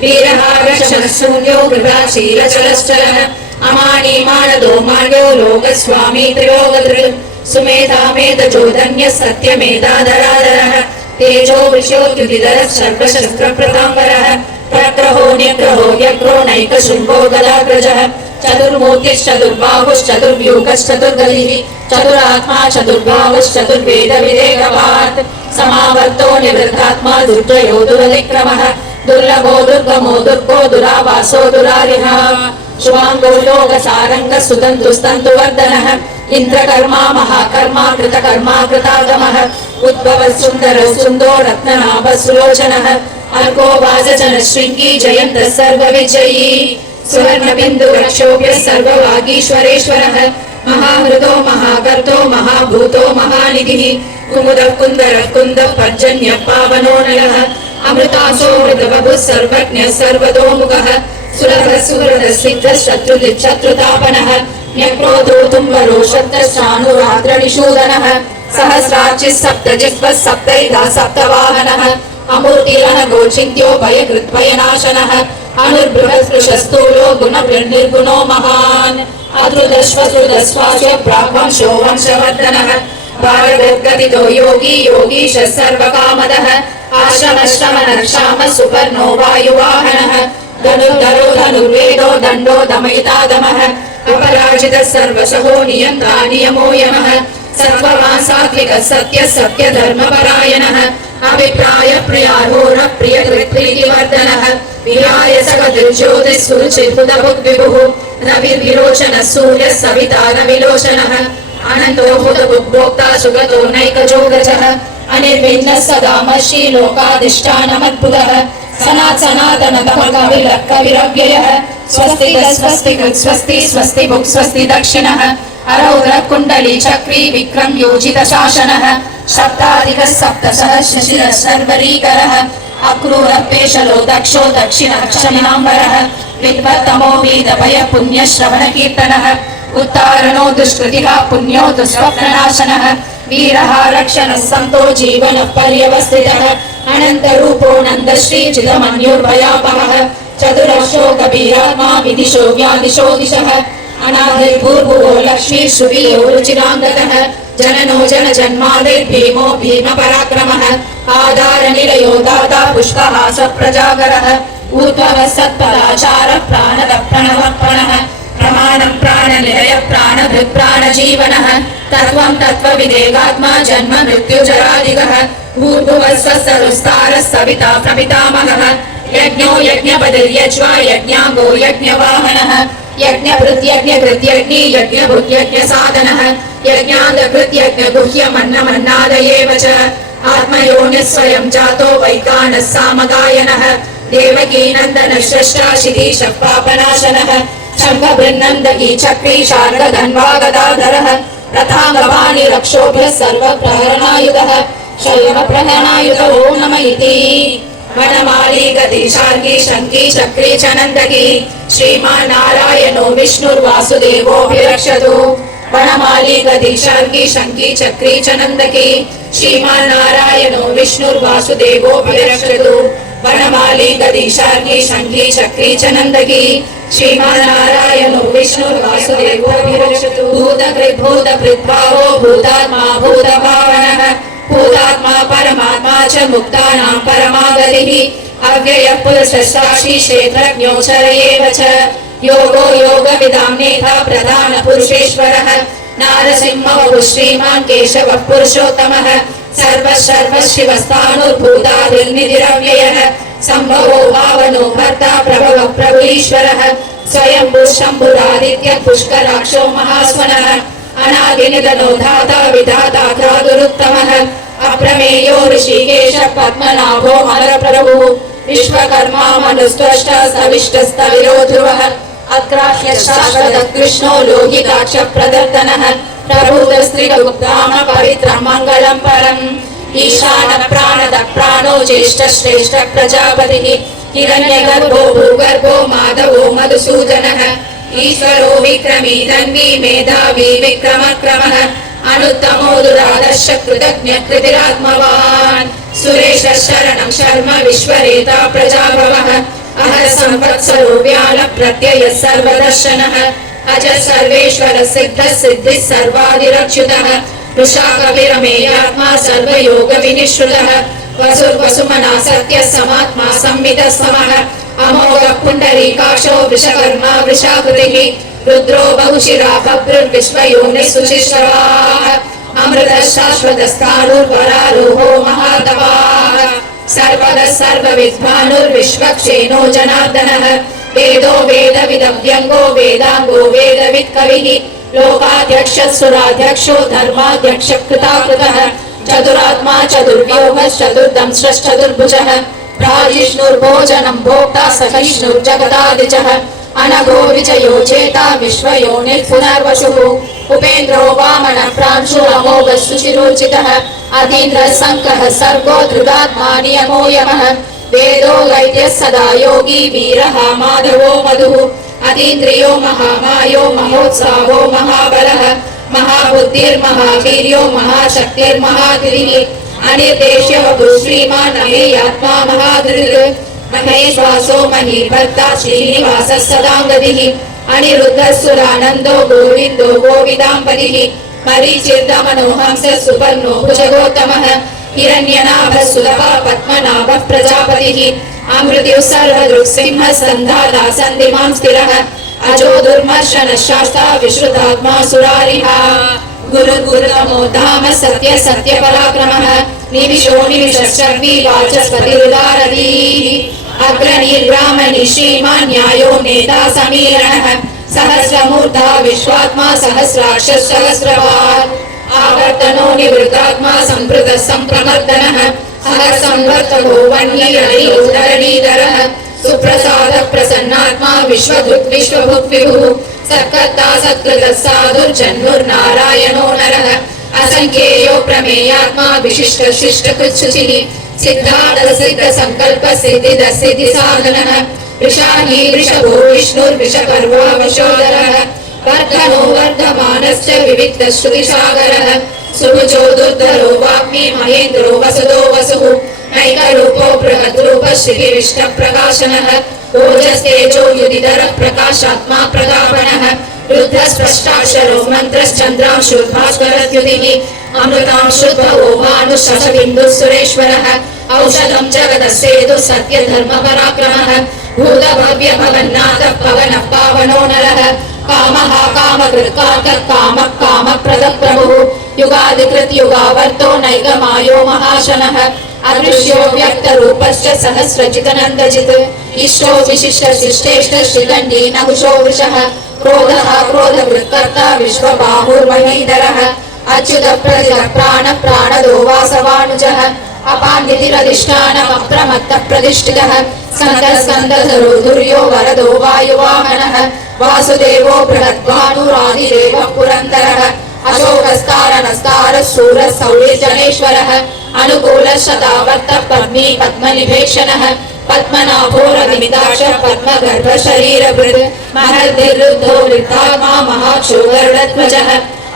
वीरहारशून्यो गृहाशीलचलश्चलः अमानीमानदो मान्यो लोकस्वामी त्रिलोकधृ सुमेधामेधजोधन्यः सत्यमेधाधराधरः तेजो विशोद्युतिधरः सर्वशस्त्रप्रताम्बरः प्रग्रहो निग्रहो व्यग्रो नैकशृङ्गो गदाग्रजः चतुर्मूर्तिश्चतुर्बाहुश्चतुर्व्यूहश्चतुर्गतिः चतुरात्मा चतुर्बाहुश्चतुर्वेदविदेहवान् समावर्तो निवृत्तात्मा दुर्जयो दुरतिक्रमः दुर्लभो दुर्गमो दुर्गो दुरावासो दुरारिः शुभाङ्गो योगसारङ्गः सुतन्तुस्तन्तुवर्धनः इन्द्रकर्मा महाकर्मा कृतकर्मा कृतागमः उद्भवः सुन्दरः सुन्दो रत्ननाभः सुलोचनः अर्को वासजनः शृङ्गी जयन्तः सर्वविजयी सुवर्णबिन्दुरक्षोभ्यः सर्ववागीश्वरेश्वरः महाहृदो महाकर्तो महाभूतो महानिधिः कुमुदः कुन्दरः कुन्दः पर्जन्यः पावनो नलः अमृतासो मृतवभुः सर्वज्ञः सर्वतोमुखः सुरभः सुहृदः सिद्धः शत्रुतापनः न्यक्रोधो तुम्बरो शब्दश्चानुराद्रनिषूदनः सहस्रार्चिः सप्तजिह्वः सप्तैधा सप्तवाहनः अमूर्तिरनगो चिन्त्यो भयकृद्भयनाशनः अनुर्बृहस्पृशस्थूलो गुणनिर्गुणो महान् अधृतश्वश्रुतश्वासो ब्राह्मंशो वंशवर्धनः भारगद्गदितो योगी योगीशः सर्वकामदः आश्रमश्रमणः सुपर्णो वायुवाहनः धनुर्धरो धनुर्वेदो दण्डो दमयिता दमः अपराजितः सर्वशहो नियन्ता नियमो यमः सत्त्ववान् सात्विक सत्य सत्य धर्म परायणः अभिप्राय प्रियारोह प्रिय प्रीतिवर्धनः विहाय सगतिर्ज्योतिः सुरुचिर्बुधभुग्विभुः रविर्विरोचनः सूर्यः सविता रविलोचनः अनन्तो हुतभुग्भोक्ता सुगतो नैकजोगजः अनिर्विण्णः सदा मर्षि लोकाधिष्ठानमद्भुतः सनातनतः कविरव्ययः स्वस्ति स्वस्ति स्वस्ति स्वस्ति भुक् स्वस्ति दक्षिणः अरौद्र कुण्डली चक्री विक्रम योजित शासनः सप्ताधिक सप्तसहस्रशिरः सर्वरीकरः अक्रूर पेशलो दक्षो दक्षिणः क्षमिनाम्बरः विद्वत्तमो वेदभय पुण्य श्रवण कीर्तनः उत्तारणो दुष्कृतिः पुण्यो दुष्स्वप्ननाशनः वीरः रक्षणः सन्तो जीवनः पर्यवस्थितः अनन्तरूपो नन्दश्री चिदमन्युर्भयापहः चतुरश्रो कबीरात्मा विदिशो व्यादिशो दिशः अनादिर्भूर्भुवो लक्ष्मी सुवीयो रुचिराङ्गतः जननो जन जन्मादिर्भीमो भीम पराक्रमः आधारनिलयो दाता पुष्पहास प्रजागरः ऊर्ध्वः सत्पराचार प्राणद प्रणवप्रणः प्रमाणं प्राणनिलय प्राणभृत् प्राणजीवनः तत्त्वं तत्त्वविदेगात्मा जन्म मृत्युजरादिगः ऊर्ध्वः सरुस्तारः सविता प्रपितामहः यज्ञो यज्ञपतिर्यज्वा यज्ञाङ्गो यज्ञवाहनः यज्ञभृत्यज्ञकृत्यग्नि यज्ञभुत्यज्ञसाधनः यज्ञाङ्गकृत्यज्ञगुह्यमन्नमन्नादयेव च आत्मयोनिः स्वयं जातो वैकानः सामगायनः देवकी नन्दनः षष्ठाशिरीशः पापनाशनः शङ्खबृन्नन्दकी चक्री शार्ङ्गधन्वा गदाधरः रथाङ्गवाणि रक्षोभ्यः सर्वप्रहरणायुधः शैवप्रहरणायुधो नम इति वनमाली गति शार्ङ्गी शङ्की चक्री च नन्दकी श्रीमान् नारायणो विष्णुर्वासुदेवोऽभिरक्षतु वनमाली गति शार्ङ्गी शङ्की चक्री च नन्दकी श्रीमान् नारायणो विष्णुर्वासुदेवोऽभिरक्षतु वनमाली गति शार्ङ्गी शङ्की चक्री च नन्दकी श्रीमान् नारायणो विष्णुर्वासुदेवोऽभिरक्षतु भूतकृद्भूतकृद्भावो भूतात्मा भूतभावनः भूतात्मा परमात्मा च मुक्तानां परमागतिः अव्ययः पुरुषशाक्षी क्षेत्रज्ञोऽक्षर एव च योगो योगविदां नेता प्रधानपुरुषेश्वरः नारसिंहः श्रीमान् केशवः पुरुषोत्तमः सर्वशिवस्थाणुर्भूतादिर्निधिरव्ययः सम्भवो भावनो भर्ता प्रभवः प्रभुरीश्वरः स्वयंभू शम्भुरादित्यः पुष्कराक्षो महास्वनः अनादिनिधनो धाता विधाता घ्रातुरुत्तमः अप्रमेयो ऋषिकेश पद्मनाभो हरप्रभुः विश्वकर्मा मनुस्त्वष्टा सविष्टस्तविरो ध्रुवः अग्राह्य शाश्वतः कृष्णो लोहिताक्ष प्रदर्दनः प्रभूतस्त्रिगुप्ताम पवित्रं मङ्गलं परम् ईशान प्राणद प्राणो ज्येष्ठ श्रेष्ठ प्रजापतिः हिरण्यगर्भो भूगर्भो माधवो मधुसूदनः ईश्वरो विक्रमी धन्वी मेधावी विक्रमक्रमः अनुत्तमो दुरादर्श कृतज्ञ कृतिरात्मवान् सुरेश शरणं शर्म विश्वरेता प्रजाभवः अहर संवत्सरो व्याल प्रत्यय सर्वदर्शनः अज सर्वेश्वर सिद्ध सिद्धिः सर्वादिरच्युतः वृषाकविरमेयात्मा सर्वयोग विनिश्रुतः वसुर्वसुमना सत्य समात्मा संवितः समः अमोघ पुण्डरीकाक्षो वृषकर्मा वृषाकृतिः रुद्रो बहुशिरा बभ्रुर्विश्वयोनिः सुशिश्रवाः अमृतः शाश्वतस्थाणुर्वरारोहो महातपाः सर्वदः सर्वविद्वानुर्विश्वक्षेणो जनार्दनः वेदो वेदविदव्यङ्गो वेदाङ्गो वेदवित्कविः लोकाध्यक्षः सुराध्यक्षो धर्माध्यक्षः कृताकृतः चतुरात्मा चतुर्व्यूहः चतुर्दंश्रश्चतुर्भुजः प्राजिष्णुर्भोजनं भोक्ता सहिष्णुर्जगदादिजः अनघो विजयो चेता विश्वयोनिः पुनर्वसुः उपेन्द्रो वामनः प्रांशुरमोघः सुचिरोचितः अतीन्द्रः शङ्खः सर्गो धृतात्मा नियमो यमः वेदो वैद्यः सदा योगी वीरः माधवो मधुः अतीन्द्रियो महामायो महोत्साहो महाबलः महाबुद्धिर्महावीर्यो महाशक्तिर्महाधीः अनिर्देश्य वपुः श्रीमान् अमेयात्मा महाधृतिः महेश्वासो महीभर्ता श्रीनिवासः सदाङ्गतिः अनिरुद्धः सुरानन्दो गोविन्दो गोविदाम्बरिः मरीचिर्दमनो हंसः सुपर्णो भुजगोत्तमः हिरण्यनाभः सुलभः पद्मनाभः प्रजापतिः अमृत्युः सर्वदृक्सिंहः सन्धाता सन्धिमां स्थिरः अजो दुर्मर्शनः शास्ता विश्रुतात्मा सुरारिः गुरु गुरुतमो धाम सत्य सत्य पराक्रमः निविशो निविशश्चर्वी वाचस्पतिरुदारधीः अग्रनीर्ब्राह्मणी श्रीमान् न्यायो नेता समीरणः सहस्रमूर्धा विश्वात्मा सहस्राक्षः सहस्रवान् आवर्तनो निवृत्तात्मा संप्रतः संप्रमर्दनः सहस्रंवर्तको वह्निधरणीधरः सुप्रसाद प्रसन्नात्मा विश्वभुक् विश्वभुक् विभुः सत्कर्ता सत्कृतः साधुर्जन्मुर्नारायणो नरः असंख्येयो प्रमेयात्मा विशिष्ट शिष्टकृच्छुचिः सिद्धार्थ सिद्ध संकल्प सिद्धिद सिद्धि साधनः वृषाही वृषभो विष्णुर्वृषपर्वा वशोदरः वर्धनो वर्धमानश्च विविक्त श्रुतिसागरः सुभुजो दुर्धरो वाग्मी महेन्द्रो वसुदो वसुः नैकरूपो बृहद्रूप श्रीविष्ट प्रकाशनः ओजस्तेजो युधिधरः प्रकाशात्मा प्रतापनः रुद्रस्पष्टाक्षरो मन्त्रश्चन्द्रांशुर्भास्करद्युतिः अमृतांशुद्भवो भानुशशबिन्दुः सुरेश्वरः औषधं जगदस्येतु सत्यधर्मपराक्रमः भूतभव्य भवन्नाथः पवनः पावनो नरः कामः कामकृत्कार्तः कामः कामप्रदः प्रभुः युगादिकृत् युगावर्तो नैगमायो महाशनः अदृश्यो व्यक्तरूपश्च सहस्रजितनन्दजित् इष्टो विशिष्ट शिष्टेष्ट श्रीगण्डी नहुषो वृषः क्रोधः क्रोधवृत्कर्ता विश्वबाहुर्महीधरः अच्युतः प्रथितः प्राणः प्राणदो वासवानुजः अपान्निधिरधिष्ठानमप्रमत्तः प्रतिष्ठितः स्कन्दः स्कन्दधरो धुर्यो वरदो वायुवाहनः वासुदेवो बृहद्भानुरादिदेवः पुरन्दरः अशोकस्तारणस्तारः शूरः सौर्यजनेश्वरः अनुकूलः शतावर्तः पद्मी पद्मनिभेक्षणः पद्मनाभो रविमिताक्षः पद्मगर्भशरीरभृत् महर्निरुद्धो वृद्धात्मा महाक्षो गरुडध्वजः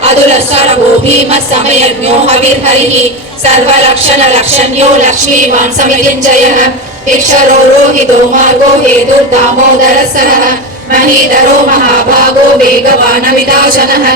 अदुलशरभो भीमः समयज्ञो हविर्हरिः सर्वलक्षणलक्षण्यो लक्ष्मीवान् समितिञ्जयः इक्षरो रोहितो मार्गो हेतुर्दामोदरः सरः महीधरो महाभागो वेगवानमिदाशनः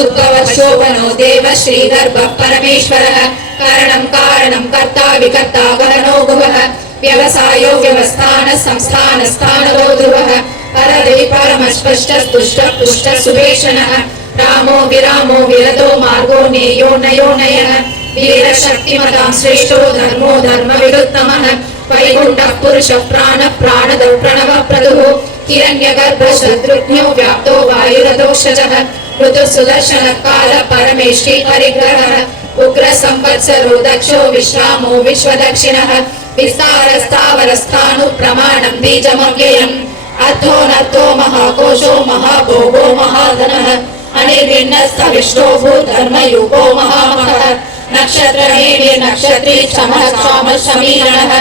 उद्भवः शोभनो देवः श्रीगर्भः परमेश्वरः कारणं कारणं कर्ता विकर्ता गहनो गुहः व्यवसायो व्यवस्थानः संस्थानस्थानदो ध्रुवः परदे परमस्पष्टस्तुष्टः पुष्टः सुवेशनः रामो विरामो विरतो मार्गो नेयो नयो नयः वीरशक्तिमतां श्रेष्ठो धर्मो धर्मविदुत्तमः वैकुण्ठः पुरुषः प्राणः प्राणदः प्रणवः प्रदुः हिरण्यगर्भः शत्रुघ्नो व्याप्तो वायुरधोक्षजः ऋतुः सुदर्शनः कालः परमेष्टि परिग्रहः उग्रः संवत्सरो दक्षो विश्रामो विश्वदक्षिणः विस्तारस्तावरस्थाणु प्रमाणं बीजमव्ययम् अर्थोऽनर्थो महाकोशो महाभोगो महाधनः अनिर्विण्णस्तविष्टो भूधर्मयुगो महामहः नक्षत्रनेमि नक्षत्री क्षमः क्षामः शमीरणः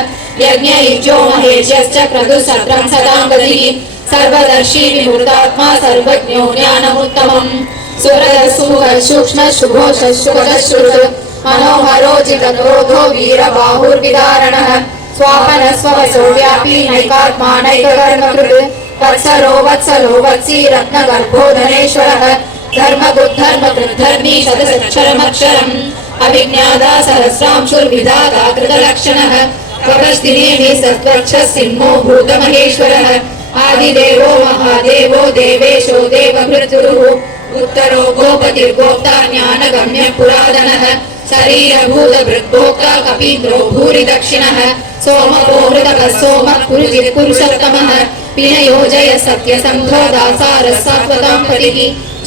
यज्ञयुज्यो महेश्यश्च क्रतुसत्रं सदाङ्गतिः सर्वदर्शी विमूर्तात्मा सर्वज्ञो ज्ञानमुत्तमम् सुरः सुमुखः सूक्ष्मः शुभोषः शुभः श्रुतः मनोहरो जितक्रोधो वीरबाहुर्विदारणः स्वापनः स्ववसो व्यापी नैकात्मा नैककर्मकृत् वत्सरो वत्सलो वत्सी रत्नगर्भो धनेश्वरः धर्मगुद्धर्मकृद्धर्मी शतसक्षरमक्षरम् अभिज्ञाता सहस्रांशुर्विधाता कृतलक्षणः कपस्तिनेमि सत्वक्षः सिंहो भूतमहेश्वरः आदिदेवो महादेवो देवेशो देवभृतुः उत्तरो गोपतिर्गोप्ता ज्ञानगम्य पुरातनः शरीरभूतभृद्भोक्ता कपीन्द्रो भूरि दक्षिणः सोमको हृदः सोमः कुरुजित् पुरुषोत्तमः विनयो जय सत्यसन्धो दासारः सात्वतां पतिः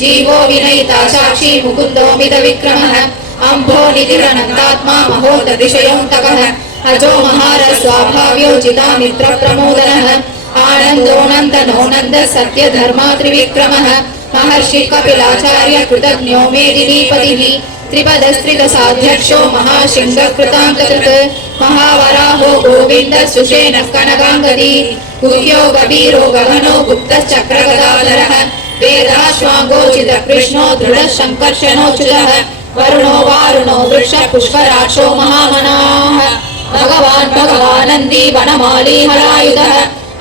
जीवो विनयिता साक्षी मुकुन्दो मितविक्रमः अम्भो निधिरनन्तात्मा महोदतिशयोऽन्तकः अजो महारः स्वाभाव्यो जितामित्रप्रमोदनः आनन्दोऽनन्दनो नन्द सत्यधर्मा त्रिविक्रमः महर्षि कपिलाचार्य कृतज्ञो मेदिनीपतिः त्रिपदस्त्रिदशाध्यक्षो महाशिङ्गकृताङ्ककृत् महावराहो गोविन्द सुषेणः कनकाङ्गदी गुह्यो गभीरो गहनो गुप्तश्चक्रगदाधरः वेदाश्वाङ्गोचितकृष्णो दृढः शङ्कर्षणोच्युतः वरुणो वारुणो वृक्षः पुष्पराक्षो महामनाः भगवान् भगवानन्दी वनमाली हरायुधः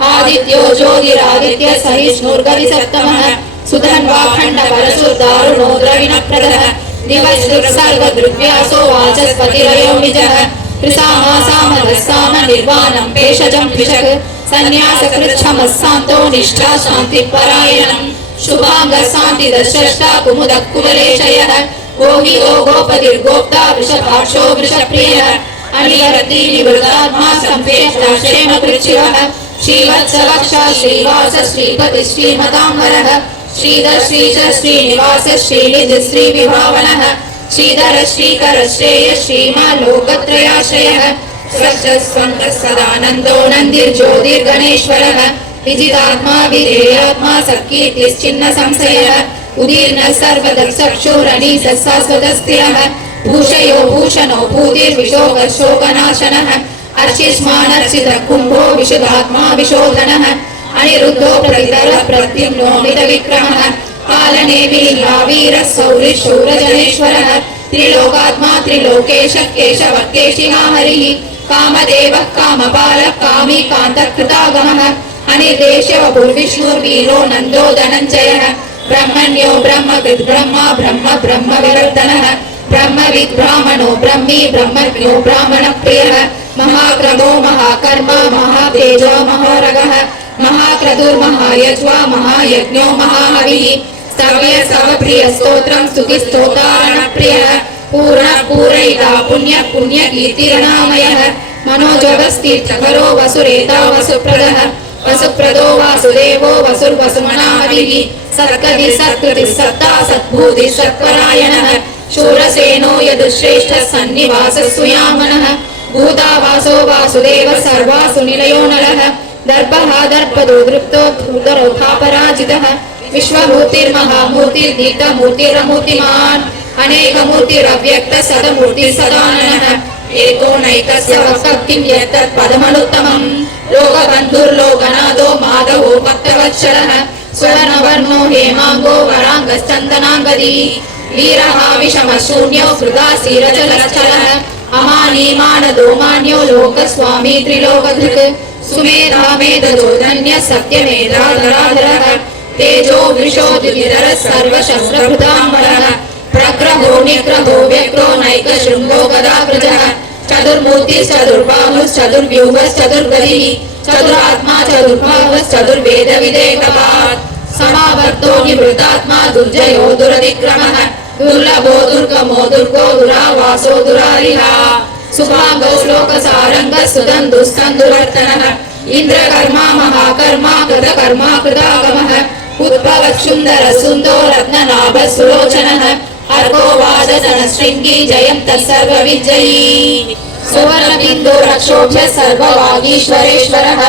आदित्यो ज्योतिरादित्य सहिष्णुर्गविसप्तमः सुधन्वाखण्डपरशुर्दारुणो द्रविणप्रदः दिवसर्गदृग्व्यासो वाचस्पतिरयो निजः त्रिसामासामरस्साम निर्वाणं पेशजं द्विषक् सन्न्यासकृच्छमस्सान्तो निष्ठा शान्तिपरायणम् शुभाङ्गशान्तिदशष्टा कुमुदः कुवलेशयः गोहि गो गोपतिर्गोप्ता वृषभाक्षो वृषप्रियः अनिहरति निवृतात्मा संवेष्टाक्षेम कृच्छिवः श्रीवत्सवक्षा श्रीवास श्रीपति श्रीमताम्बरः श्रीधर श्रीच श्रीनिवास श्रीनिधि श्रीविभावनः श्रीधर श्रीकर श्रेय श्रीमान् लोकत्रयाश्रयः स्वच्छस्वन्दः सदानन्दो नन्दिर्ज्योतिर्गणेश्वरः विजितात्मा विधेयात्मा सत्कीर्तिश्चिन्न संशयः उदीर्णः सर्वदक्षक्षुरनीसः शाश्वतस्थिरः भूषयो भूषणो भूतिर्विशोकशोकनाशनः अर्चिष्मानर्चितः कुम्भो विशुद्धात्मा विशोधनः अनिरुद्धो प्रतिधरः प्रद्युम्नो मितविक्रमः कालनेमिः वीरः सौरिः शूरजनेश्वरः त्रिलोकात्मा त्रिलोकेशः केशवः केशिमा हरिः कामदेवः कामपालः कामी कान्तः कृतागमः अनिर्देश्य वपुर्विष्णुर्वीरो नन्दो धनञ्जयः ब्रह्मण्यो ब्रह्मकृत् ब्रह्मा ब्रह्म ब्रह्म विवर्धनः ब्रह्मविद् ब्राह्मणो ब्रह्मी ब्रह्मज्ञो ब्राह्मणप्रियः महाक्रमो महाकर्मा महातेजो महोरगः महाक्रतुर्महायज्वा महायज्ञो महाहविः स्तव्य सवप्रिय स्तोत्रं स्तुतिस्तोतारणप्रियः पूर्ण पूरयिता पुण्य पुण्यकीर्तिरणामयः मनोजवस्तीर्थकरो वसुरेता वसुप्रदः वसुप्रदो वासुदेवो वसुर्वसुमनामदिः सत्कति सत्कृति सत्ता सद्भूति सत्परायणः शूरसेनो यदुश्रेष्ठः सन्निवासः सुयामनः भूतावासो वासुदेव सर्वासु निलयो नलः दर्पः दर्पदो दृप्तो धूतरोधापराजितः विश्वमूर्तिर्महामूर्तिर्दीप्तमूर्तिरमूर्तिमान् अनेकमूर्तिरव्यक्तः सदमूर्तिः सदाननः एको नैकस्य वक्तव्यं यत्तत् पदमनुत्तमम् लोकबन्धुर्लोकनाथो माधवो भक्तवत्सलः सुवर्णवर्णो हेमाङ्गो वराङ्गश्चन्दनाङ्गदी वीरः विषमशून्यो कृदासीरचलश्चलः अमानीमानदो मान्यो लोकस्वामी त्रिलोकधृक् सुमेधा मेधजो धन्यः सत्यमेधाधराधरः तेजो वृषोदिधरः सर्वशस्त्रभृताम्बरः प्रग्रहो निग्रहो व्यग्रो नैकशृङ्गो गदाग्रजः चतुर्मूर्तिश्चतुर्बाहुश्चतुर्व्यूहश्चतुर्गतिः चतुरात्मा चतुर्भावश्चतुर्वेदविदेकवात् समावर्तो निवृतात्मा दुर्जयो दुरतिक्रमः दुर्लभो दुर्गमो दुर्गो दुरावासो दुरारिहा सुभागो लोकसारङ्गः सुदन्दुस्कन्दुवर्तनः इन्द्रकर्मा महाकर्मा कृतकर्मा कृतागमः उद्भवक्षुन्दर सुन्दो रत्ननाभः सुलोचनः अर्को वादनशृङ्गी जयन्तः सर्वविजयी सुवर्णबिन्दो रक्षोभ्यः सर्ववागीश्वरेश्वरः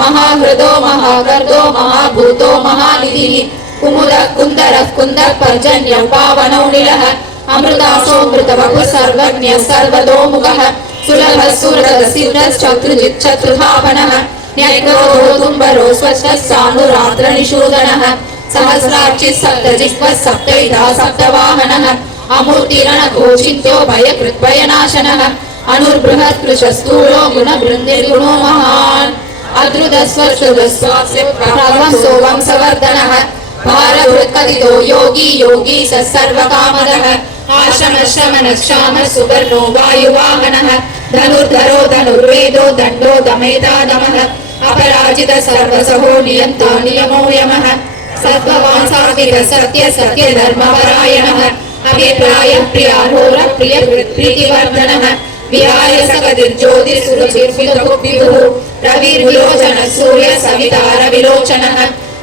महाहृदो महागर्गो महाभूतो महानिधिः कुमुदः कुन्दरः कुन्दः पर्जन्यः पावनौ निलः अमृतासोऽमृतवपुः सर्वज्ञः सर्वतोमुखः सुलभः सुरसिद्धश्चतुर्जित् चतुर्धावनः न्यग्रोधो तुम्बरो स्वच्छः सानुरात्रनिषूदनः सहस्रार्चिः सप्तजिह्वः सप्तविधा सप्तवाहनः अमूर्तिरणघोषिन्त्यो भयकृद्भयनाशनः अनुर्बृहत् कृशस्थूलो गुणबृन्दिर्गुणो महान् अद्रुतस्वर्षुदस्वास्य प्रभंसो वंशवर्धनः भारभृत्कथितो योगी योगी स सर्वकामदः आश्रमश्रमणक्षामः सुवर्णो वायुवाहनः धनुर्धरो धनुर्वेदो दण्डो दमेतादमः अपराजित सर्वसहो नियन्ता नियमो यमः सद्भवान् सात्विक सत्य सत्य धर्मपरायणः अभिप्राय प्रियाहोर प्रिय प्रीतिवर्धनः विहाय सकतिर्ज्योतिर्सुरुचिर्विदुः रविर्विलोचनः सूर्य सवितार विलोचनः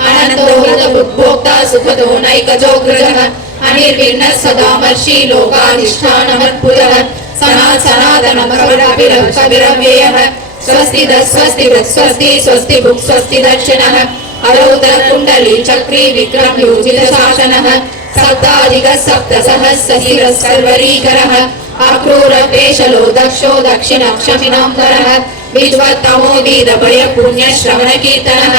अनन्तो हृदभुग्भोक्ता सुखदो नैकजोग्रजः अनिर्विण्णः सदामर्षि लोकाधिष्ठानमद्भुतः सनातनमकविरव्ययः स्वस्ति स्वस्ति स्वस्ति स्वस्ति भुक् स्वस्ति दक्षिणः अरोदर कुण्डली चक्री विक्रम योजित शासनः सप्ताधिक सप्तसहस्रशिरः सर्वरीकरः अक्रूर पेशलो दक्षो दक्षिणक्षमिनाम्बरः विद्वत्तमो वीरभय पुण्य श्रवण कीर्तनः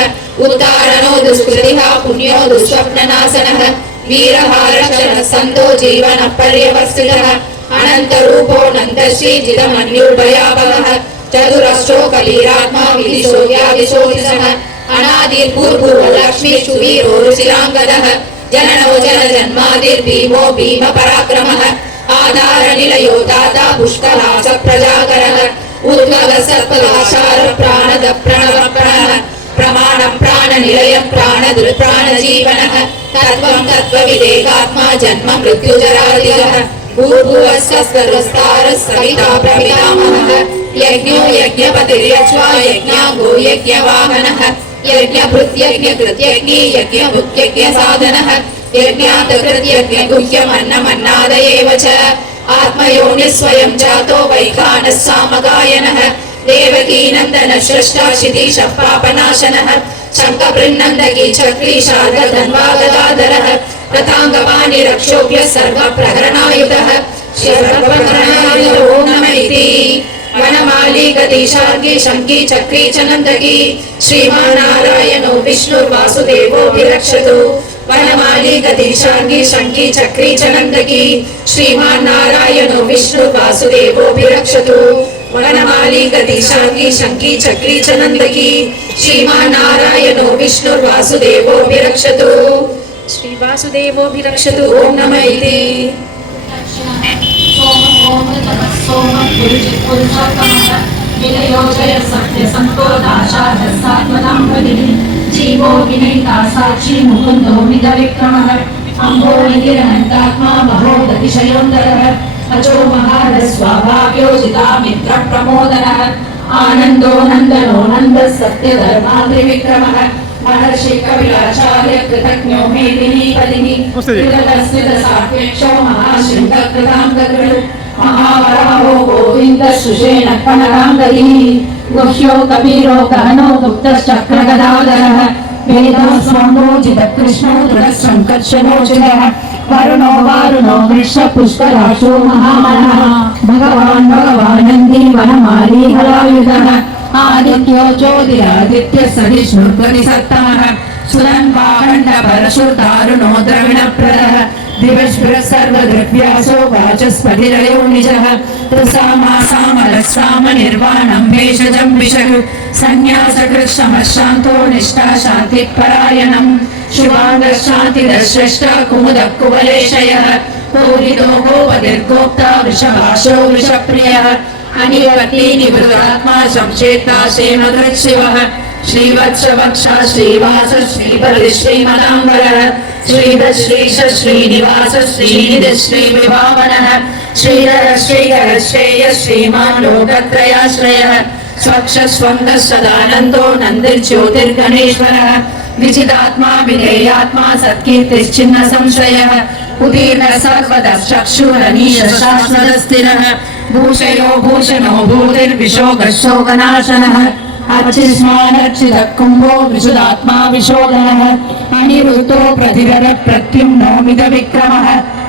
उद्धारणो दुष्कृतिः पुण्यो दुःस्वप्ननाशनः वीरहारक्षण सन्तो जीवन पर्यवस्थितः अनन्तरूपो नन्दश्री जितमन्युर्भयावहः चतुरश्रो कबीरात्मा विदिशोऽव्यादिशोऽधिसः अनादिर्भूर्भुवलक्ष्मीषु वीरो रुचिराङ्गदः जननो जनजन्मादिर्भीमो भीमपराक्रमः आधारनिलयो दाता पुष्कला च प्रजाकरः उद्भव सत्पदाचार प्राणद प्रणव प्रणः प्रमाण प्राण निलय प्राण प्राण जीवनः तत्त्वं तत्त्वविदेहात्मा जन्म मृत्युजरादिगः भूर्भुवस्सर्वस्तारः सविता प्रपितामहः यज्ञो यज्ञपतिर्यज्वा यज्ञागो यज्ञवाहनः यज्ञभृत्यज्ञकृत्यज्ञी यज्ञभुक्यज्ञसाधनः यज्ञात् कृत्यज्ञगुह्यमन्नमन्नादयेव च आत्मयोनिः स्वयं जातो वैखानः सामगायनः देवकी नन्दन सृष्टा क्षितीशः पापनाशनः शङ्खपृन्नन्दकी चक्री शार्दधन्वा गदाधरः रथाङ्गवाणि रक्षोभ्य सर्वप्रहरणायुधः सर्वप्रहरणायुधो नमः इति वनमाली गतिशार्गी शङ्की चक्री च नन्दकी श्रीमान्नारायणो विष्णुर्वासुदेवोऽभिरक्षतु वनमाली गतिशार्गी शङ्की चक्री च नन्दकी श्रीमान्नारायणो विष्णुर्वासुदेवोऽभिरक्षतु वनमाली गतिशार्गी शङ्की चक्री च नन्दकी श्रीमान्नारायणो विष्णुर्वासुदेवोऽभिरक्षतु श्रीवासुदेवोऽभिरक्षतु ॐ नमः इति जीवो विनयिता साक्षी मुकुंदो मिदविक्रमः अम्बोनिरनन्तात्मा महोदतिशयोन्दरः अजो महारस्वाभाव्योजिता मित्रप्रमोदनः आनन्दो नन्दनो नन्दः सत्यधर्माद्रिविक्रमः महर्षि कविराचार्य कृतज्ञो मेदिनीपतिः कृतस्मितसापेक्षो महाशृङ्गकृताङ्गकृ महावराहो गोविन्द सुषेण कनकाङ्गदिः गुह्यो कबीरो गहनो गुप्तश्चक्रगदाधरः वेदो स्वामोजित कृष्णो दृढसङ्कर्षणोचितः वरुणो वारुणो वृष पुष्कराशो महामनः भगवान् भगवानन्दी वनमाली हलायुधः आदित्यो ज्योतिरादित्य सहिष्णुर्गतिसत्तमः सुरन्वाखण्ड परशुर्दारुणो द्रविणप्रदः दिवश्भृः सर्वदृग्व्यासो वाचस्पतिरयो निजः त्रिसामासामरस्राम निर्वाणं भेषजं विशः सन्न्यासकृत्समः शान्तो निष्ठा शान्तिपरायणम् शिवाङ्गशान्तिदश्रेष्ठ कुमुदः कुवलेशयः पूरितो गोपतिर्गोप्ता वृषभाशो वृषप्रियः अनिवर्ती निवृतात्मा संचेता क्षेमकृच्छिवः श्रीवत्सवक्षा श्रीवास श्रीपति श्रीमदाम्बरः श्रीधश्रीश श्रीनिवास श्रीनिधि श्रीविभावनः श्रीधर श्रीधर श्रेय श्रीमान् लोकत्रयाश्रयः स्वक्षस्वन्दः सदानन्दो नन्दिर्ज्योतिर्गणेश्वरः विजितात्मा विधेयात्मा सत्कीर्तिश्चिन्न संशयः उदीर्ण सर्वतः चक्षुरनीश शाश्वतस्थिरः भूषयो भूषणो भूतिर्विशोगशोकनाशनः अर्चिस्मानर्चितः कुम्भो विशुदात्मा विशोधनः अनिरुद्धो प्रतिधर प्रत्युम्नो मिदविक्रमः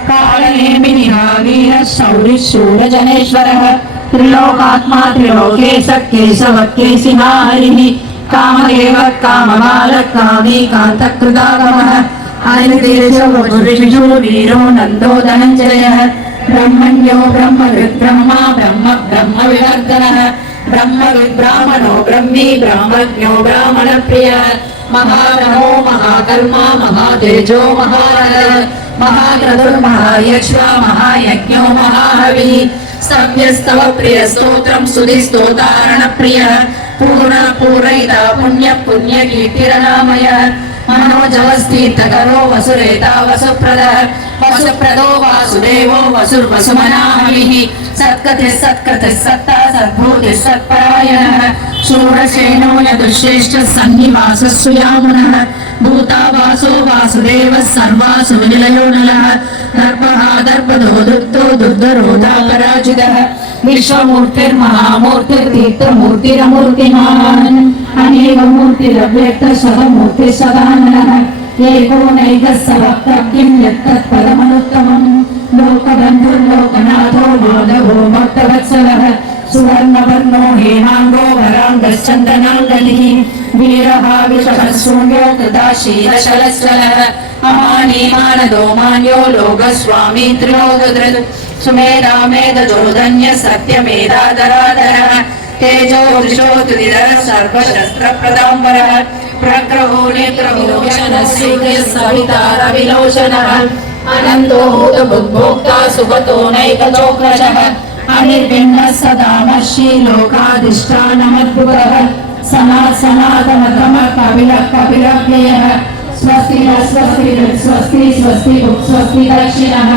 कालनेमिनिहावीरः शौरिः शूरजनेश्वरः त्रिलोकात्मा त्रिलोकेशः केशवः केशिना हरिः कामदेवः कामबालः कामी कान्तकृतागमः हरिदेशो वीरो नन्दो धनञ्जयः ब्रह्मण्यो ब्रह्मविद्ब्रह्मा ब्रह्म ब्रह्मविवर्धनः ब्रह्मविद्ब्राह्मणो ब्रह्मी ब्राह्मज्ञो ब्राह्मणप्रियः महानमो महाकर्मा महातेजो महारथः महाक्रतुर्महायक्ष्मा महायज्ञो महाहविः स्तव्यस्तव प्रियस्तोत्रं स्तुतिस्तोतारणप्रियः पूर्णपूरयिता पुण्यकीर्तिरनामयः मनोजवस्तीर्थकरो वसुरेता वसुप्रदः वसुप्रदो वासुदेवो वसुर्वसुमनाहविः सत्कथिः सत्कृतिः सत्ता सद्भूतिः सत्परायणः शूरसेनो यदुश्रेष्ठः सन्निवासः सुयामुनः भूतावासो वासुदेवः सर्वासु विनिलयो नलः दर्पः दर्पदो दुग्धो दुग्धरोधापराजितः विश्वमूर्तिर्महामूर्तिर्तीर्थमूर्तिरमूर्तिमान् अनेक मूर्तिरव्यक्तः सदमूर्तिः सदाननः एको नैकः सवक्तव्यं यत्तत्पदमनुत्तमम् लोकबन्धुर्लोकनाथो माधवो भक्तवत्सलः सुवर्णवर्णो हेमाङ्गो वराङ्गश्चन्दनाङ्गलिः वीरः विषशून्यो कृताशीलशलश्चलः अमानीमानदो मान्यो लोकस्वामी त्रिलोकधृत् सुमेधा मेधजोधन्य सत्यमेधाधराधरः तेजो वृषोदुरिधरः सर्वशस्त्रप्रदाम्बरः प्रग्रहो नेत्रविलोचनः सूर्यः सवितारविलोचनः अनन्तो भूतभुग्भोक्ता सुगतो नैकचोक्रशः अनिर्भिन्नः सदा नश्यी लोकाधिष्ठानमद्भुतः सनातन क्रम कविरव्ययः स्वस्ति न स्वस्ति स्वस्ति स्वस्ति स्वस्ति दक्षिणः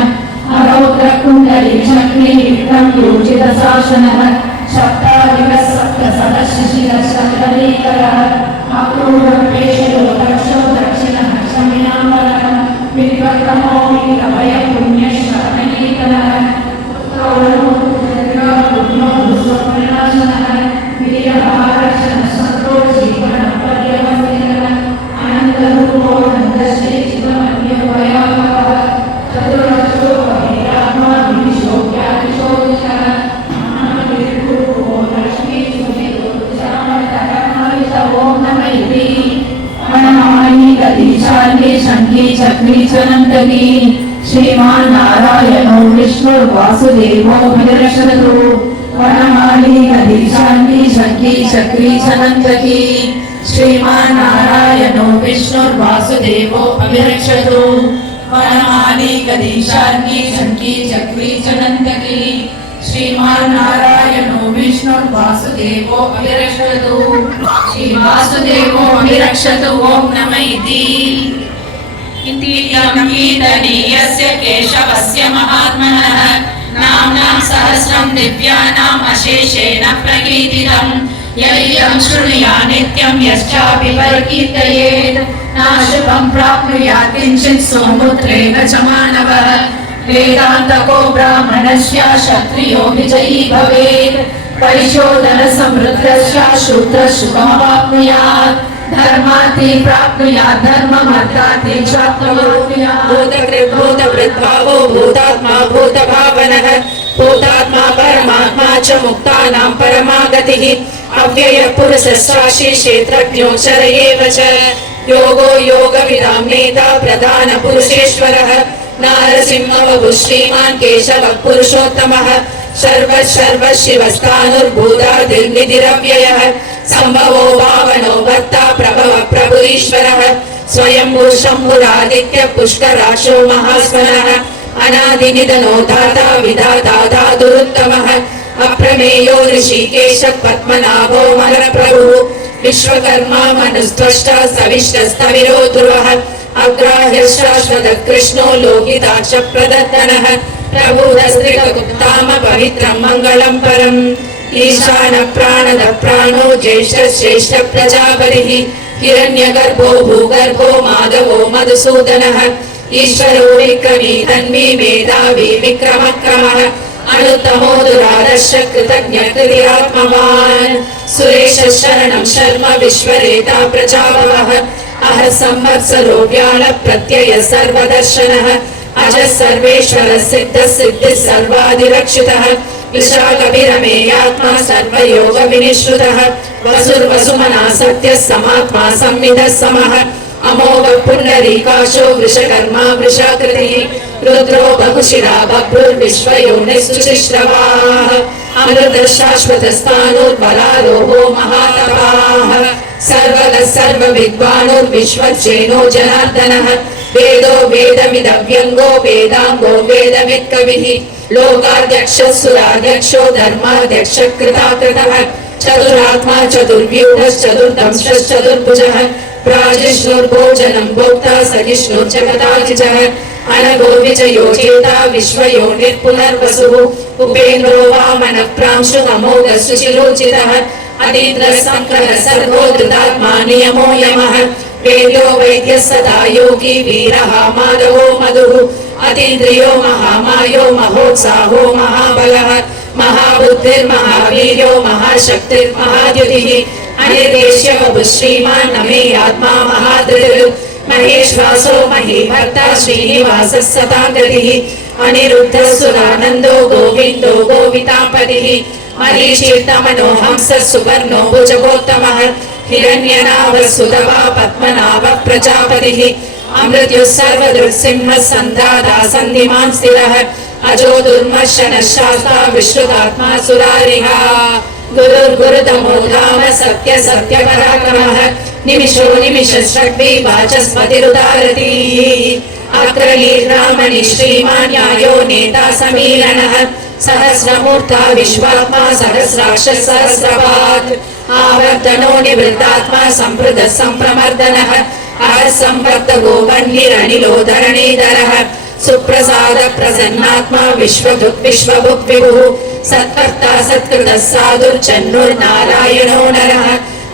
अरौद्र कुण्डली चक्री विक्रम योजित शासनः सप्ताधिक सप्त सदशिशिर शक्तलीकरः अक्रूरपेशो दक्षो दक्षिणः शम्यामरः विद्वत्तमो वीरभय पुण्यश्रवणीकरः शंखी चक्री चनंदगी श्रीमान नारायणो विष्णु वासुदेवो विरक्षतु वनमाली नदीशांगी शंखी चक्री चनंदगी श्रीमान नारायणो विष्णु वासुदेवो अभिरक्षतु वनमाली नदीशांगी शंखी चक्री चनंदगी श्रीमान नारायणो विष्णु वासुदेवो अभिरक्षतु श्री वासुदेवो अभिरक्षतु ओम नमः इति कीर्तनीयस्य केशवस्य महात्मनः नाम्नां सहस्रं दिव्यानाम् अशेषेण प्रकीर्तितम् यं शृणुया नित्यं यश्चापि परिकीर्तयेत् नाशुभं प्राप्नुयात् किञ्चित् सौमुद्रेण च मानवः वेदान्तको ब्राह्मणस्य क्षत्रियो विजयी भवेत् परिशोधन समृद्धस्य शूद्रसुखमवाप्नुयात् धर्माति प्राप्नुयात् धर्ममर्थाति च प्राप्नुयात् भूतकृद्भूतवृद्भावो भूतात्मा भूतभावनः भूतात्मा परमात्मा च मुक्तानां परमागतिः अव्ययः पुरुषश्चाशि क्षेत्रज्ञो चर एव च योगो योगविदां नेता प्रधानपुरुषेश्वरः नारसिंहवपुः श्रीमान् केशवः पुरुषोत्तमः सर्वशिवस्तानुर्भूतादिर्निधिरव्ययः संभवो भावनो भर्ता प्रभव प्रभुरीश्वरः स्वयंभू शम्भुरादित्य पुष्कराशो महास्वनः अनादिनिधनो दाता विधाता धातुरुत्तमः अप्रमेयो ऋषिकेश पद्मनाभो मलप्रभुः विश्वकर्मा मनुस्त्वष्टा सविष्टस्तविरो ध्रुवः अग्राह्य शाश्वत कृष्णो लोहिताक्ष प्रदत्तनः प्रभुदस्त्रिकगुप्ताम पवित्रं मङ्गलं परम् ईशान प्राणद प्राणो ज्येष्ठ श्रेष्ठ प्रजापतिः हिरण्यगर्भो भूगर्भो माधवो मधुसूदनः ईश्वरो विक्रमी तन्वी मेधावी विक्रमक्रमः अनुत्तमो दुरादर्श कृतज्ञ कृतिरात्मवान् सुरेश शरणं शर्म विश्वरेता प्रजाभवः अह संवत्सरो व्याळ प्रत्यय सर्वदर्शनः अज सर्वेश्वर सिद्ध सिद्धि सर्वाधिरक्षितः विशाखभिरमेयात्मा सर्वयोग विनिश्रुतः वसुर्वसुमना सत्य समात्मा संविदः समः अमोघ पुण्डरीकाशो वृषकर्मा वृषाकृतिः रुद्रो बहुशिरा बभ्रुर्विश्वयोनिश्चुचिश्रवाः अमृत शाश्वतस्थाणुर्बलारोहो महातपाः सर्वगः सर्वविद्वानुर्विश्वज्जेनो जनार्दनः वेदो वेदमिदव्यङ्गो वेदाङ्गो वेदवित्कविः लोकाध्यक्षः सुराध्यक्षो धर्माध्यक्ष कृताकृतः चतुरात्मा चतुर्व्यूढश्चतुर्दंश्चतुर्भुजः प्राजिष्णुर्भोजनं भोक्ता सहिष्णुर्जगदाजिजः अनघो विजयो चेता विश्वयो निर्पुनर्वसुः उपेन्द्रो वामनः प्रांशुमोघः सुचिरोचितः अतीन्द्रः शङ्करः सर्गो धृतात्मा नियमो यमः वेद्यो वैद्यः सदा योगी वीरः माधवो मधुः अतीन्द्रियो महामायो महोत्साहो महाबलः महाबुद्धिर्महावीर्यो महाशक्तिर्महाद्युतिः अनिर्देश्य वपुः श्रीमान् नमे आत्मा महाधृतिः महेश्वासो महीभर्ता श्रीनिवासः सतागतिः अनिरुद्धः सुरानन्दो गोविन्दो गोवितापतिः मरीचिर्तमनो हंसः सुवर्णो भुजगोत्तमः हिरण्यनाभः सुतपा पद्मनाभः प्रजापतिः अमृत्युः सर्वदृक्सिंहः सन्धाता सन्धिमान् स्थिरः अजो दुर्मर्शनः शास्ता विश्रुतात्मा सुरारिः गुरुर्गुरुतमो धाम सत्य सत्य पराक्रमः निमिषो निमिषश्रग्वी वाचस्पतिरुदारती अग्रलीर्रामणि श्रीमान् न्यायो नेता समीरणः सहस्रमूर्ता विश्वात्मा सहस्राक्ष सहस्रपात् आवर्तनो निवृत्तात्मा संवृतः संप्रमर्दनः अहस्संवर्तको वह्निरनिलो धरणीधरः सुप्रसाद प्रसन्नात्मा विश्वभुक् विभुः सत्कर्ता सत्कृतः साधुर्चन्नुर्नारायणो नरः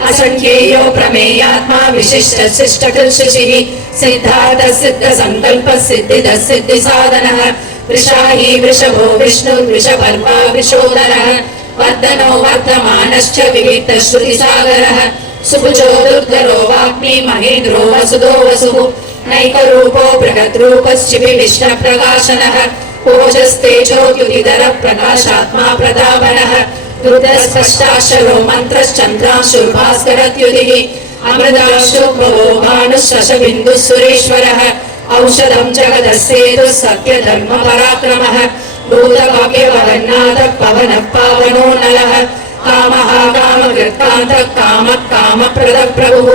असंख्येयो प्रमेयात्मा विशिष्ट शिष्टकृषिः सिद्धार्थ सिद्ध संकल्प सिद्धिद सिद्धि साधनः वृषाही वृषभो विष्णुर्वृषपर्वा वृषोदरः वर्धनो वर्धमानश्च विविध श्रुतिसागरः सुभुजो दुर्धरो वाग्मी महेन्द्रो वसुदो वसुः नैकरूपो बृहद्रूपश्चिपि विष्णुप्रकाशनः ओजस्तेजो युधिधर प्रकाशात्मा प्रतापनः दुर्धस्पष्टाक्षरो मन्त्रश्चन्द्रांशुर्भास्करद्युतिः अमृताशुभवो भानुः सुरेश्वरः औषधं जगदस्येतुः सत्यधर्मपराक्रमः भूतकाव्यवहन्नाथः पवनः पावनो नलः कामः कामकृत्कान्तः कामः कामप्रदः प्रभुः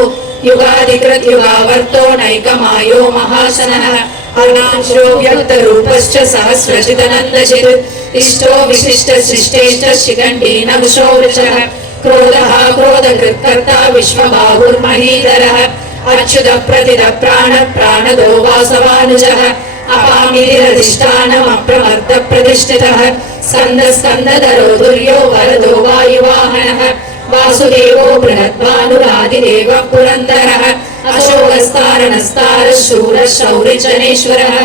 युगाधिकृत् युगावर्तो नैकमायो महाशनः अनांशो व्यक्तरूपश्च सहस्रचिदनन्दचित् इष्टो विशिष्ट शिष्टेश्च शिखण्डी नहुषो वृषः क्रोधः क्रोधकृत्कर्ता विश्वबाहुर्महीधरः अच्युत प्रतिद प्राण प्राणदो वासवानुजः अपामिधिरधिष्ठानमप्रमर्द प्रतिष्ठितः स्कन्दधरो दुर्यो वरदो वायुवाहनः वासुदेवो बृहद्भानुरादिदेवः पुरन्दरः अशोकस्तारणस्तारः शूरः शौरिजनेश्वरः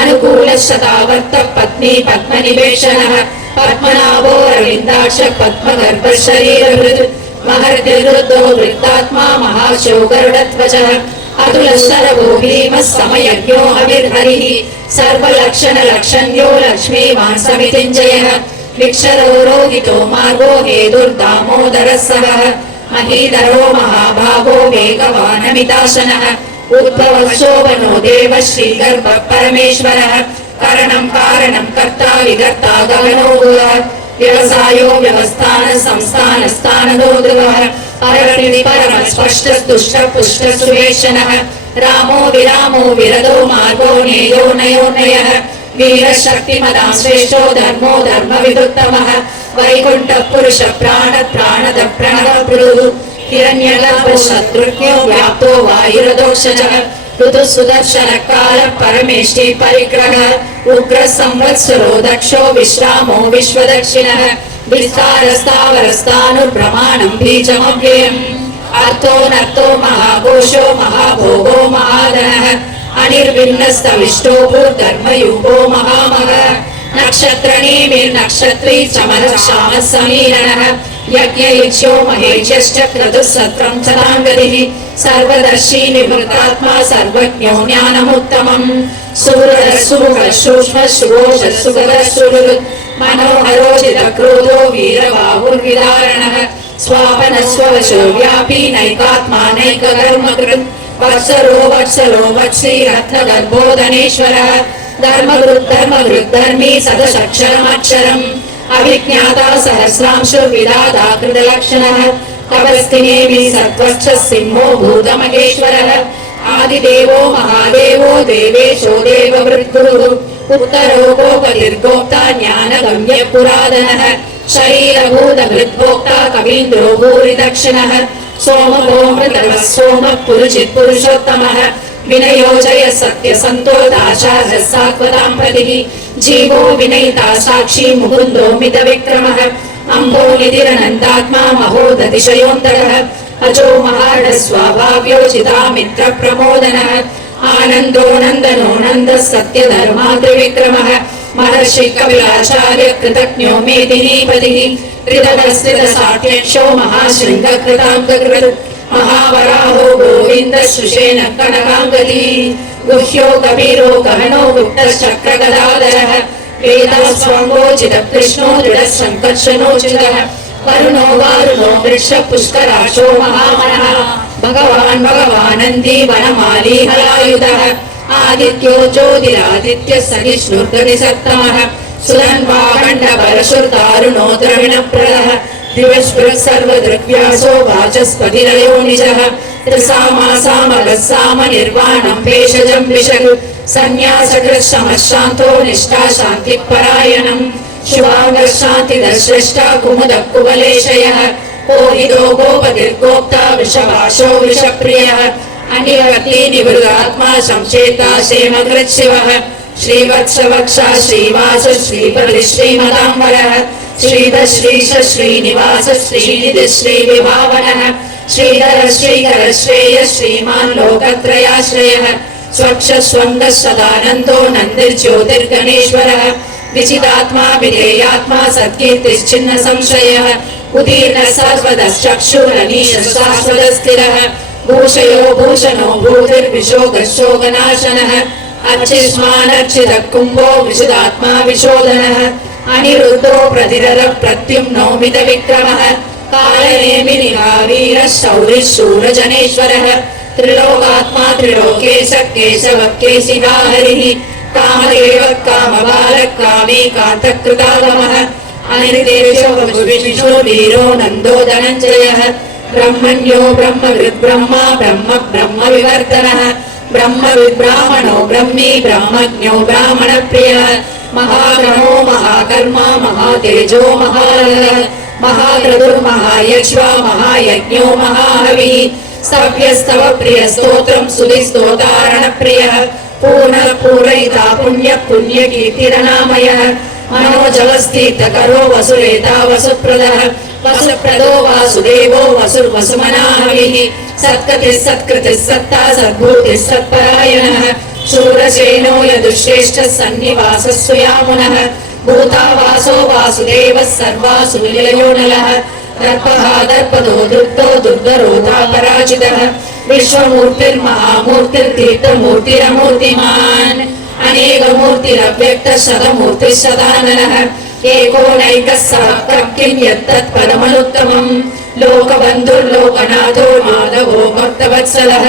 अनुकूलः शतावर्तः पत्नी पद्मनिवेशनः पद्मनाभो अरविन्दाक्षः पद्मगर्भः शरीरभृत् महर्निरुद्धो वृत्तात्मा महाशो गरुडध्वजः अतुलशरवो भीमः समयज्ञो हविर्हरिः सर्वलक्षणलक्षण्यो लक्ष्मीवान् समितिञ्जयः विक्षरो रोहितो मार्गो हेतुर्दामोदरः सवः महीधरो महाभागो वेगवानमिताशनः उद्भवः शोभनो देवः श्रीगर्भः परमेश्वरः करणं कारणं कर्ता विकर्ता गगनो गुहः व्यवसायो व्यवस्थान संस्थान स्थानदो ध्रुवः परमः स्पष्टस्तुष्टः पुष्टः सुवेशनः रामो विरामो विरदो मार्गो नेयो नयोन्नयः वीरः शक्तिमतां श्रेष्ठो धर्मो धर्मविदुत्तमः वैकुण्ठः पुरुषः प्राणः प्राणदः प्रणवः पुरुः हिरण्यगर्भो शत्रुघ्नो व्याप्तो वायुरदोषजः ऋतुः सुदर्शनः कालः परमेष्टि परिग्रहः उग्रः संवत्सरो दक्षो विश्रामो विश्वदक्षिणः विस्तारस्तावरस्तानुर्प्रमाणं बीजमव्ययम् अर्थो नर्थो महाघोषो महाभोगो महाधनः अनिर्विन्नस्तविष्टो भूर्धर्मयुगो महामगः नक्षत्रनेमिर्नक्षत्री चमरः श्यामः समीरणः यज्ञयज्ञो महेज्यश्च क्रतुः सत्रं सदाङ्गतिः सर्वदर्शी निवृत्तात्मा सर्वज्ञो ज्ञानमुत्तमम् सूरः सुमुखः सूक्ष्मः सुघोषः सुगतः सुहृत् मनोहरो चिदक्रोधो वीरबाहुर्विदारणः स्वापनः स्ववशो व्यापी नैकात्मा नैककर्मकृत् वत्सरो वत्सी रत्नगर्भोदनेश्वरः धर्मकृत् धर्मी सदशक्षरमक्षरम् अभिज्ञाता सहस्रांशुर्विधाता कृतलक्षणः तपस्तिनेमि सत्त्वश्च सिंहो भूतमहेश्वरः आदिदेवो महादेवो देवेशो देववृद्गुरुः उत्तरो गोपतिर्गोप्ता ज्ञानगम्यः पुरातनः शरीरभूतभृद्भोक्ता कवीन्द्रो भूरिदक्षिणः सोमभोमृतः सोमः पुरुचित् पुरुषोत्तमः विनयोजय सत्यसन्तो दाशार्हः सात्वतां पतिः जीवो विनयिता साक्षी मुकुन्दो मितविक्रमः अम्बो निधिरनन्दात्मा महोदतिशयोऽन्तरः अजो महाढः स्वाभाव्योचितामित्रप्रमोदनः आनन्दो नन्दनो नन्दः सत्यधर्मा त्रिविक्रमः महर्षि कविराचार्य कृतज्ञो मेदिनीपतिः हृदवस्थितसाठ्यक्षो महाशृङ्गकृताङ्गकृत् महावराहो गोविन्द सुषेण कनकाङ्गदी गुह्यो कबीरो गहनो गुप्तश्चक्रगदाधरः वेदास्वाङ्गोचितः कृष्णो दृढः सङ्कर्षणोचितः वरुणो वारुणो वृक्षः पुष्कराक्षो महामनः भगवानन्दी वनमाली हलायुधः आदित्यो ज्योतिरादित्यः सहिष्णुर्गतिसत्तमः सुरन्वाखण्डपरशुर्दारुणो द्रविणप्रदः दिवस्पृक् सर्वदृग्व्यासो वाचस्पतिरयो निजः त्रिसामासामगः सामनिर्वाणं भेषजं विशग् सन्न्यासकृत् शमः शान्तो निष्ठा शान्तिपरायणम् शुभाङ्गः शान्तिदः श्रेष्ठा कुमुदः कुवलेशयः कोहिदो गोपतिर्गोप्ता विषवाशो विषप्रियः अनिवर्ती निवृतात्मा संचेता क्षेमकृच्छिवः श्रीवत्सवक्षा श्रीवास श्रीपति श्रीमदाम्बरः श्रीधर श्रीश श्रीनिवास श्रीनिधि श्रीविभावनः श्रीधर श्रीकर श्रेय श्रीमान् लोकत्रयाश्रयः स्वच्छ स्वङ्गः सदानन्दो नन्दिर्ज्योतिर्गणेश्वरः विचिदात्मा विधेयात्मा सत्कीर्तिश्चिन्न संशयः उदीर्णः सर्वदश्चक्षुरनीशः शाश्वतस्थिरः भूषयो भूषणो भूतिर्विशोगशोगनाशनः अर्चिष्मानर्चितः कुम्भो विशुदात्मा विशोधनः अनिरुद्धो प्रतिरः प्रत्युम्नो मितविक्रमः कालनेमिनिहावीरः शौरिः शूरजनेश्वरः त्रिलोकात्मा त्रिलोकेशः केशवः केशिहा हरिः कामदेवः कामबालः कामी कान्तकृतागमः अनिर्देशो विष्णु वीरो नन्दो धनञ्जयः ब्रह्मण्यो ब्रह्मविद्ब्रह्मा ब्रह्म ब्रह्मविवर्धनः ब्रह्मविद्ब्राह्मणो ब्रह्मी ब्रह्मज्ञो ब्राह्मणप्रियः महाग्रहो महाकर्मा महातेजो महारः महाक्रतुर्महायक्ष्वा महायज्ञो महाहविः स्तव्यस्तव प्रियस्तोत्रं सुधिस्तोतारणप्रियः पूर्णः पूरयिता पुण्यः पुण्यकीर्तिरनामयः मनोजवस्तीर्थकरो वसुरेता वसुप्रदः वसुप्रदो वासुदेवो वसुर्वसुमनाहविः सत्कतिः सत्कृतिः सत्ता सद्भूतिः सत्परायणः शूरसेनो यदुश्रेष्ठः सन्निवासः सुयामुनः भूतावासो वासुदेवः सर्वासु निलयो नलः दर्पः दर्पदो दुर्गो दुर्गरोधा पराजितः विश्वमूर्तिर्महामूर्तिर्तीर्थमूर्तिरमूर्तिमान् अनेकमूर्तिरव्यक्तः शतमूर्तिः सदाननः एकोनैकः सः किं यत्तत् पदमनुत्तमम् लोकबन्धुर्लोकनाथो माधवो भक्तवत्सलः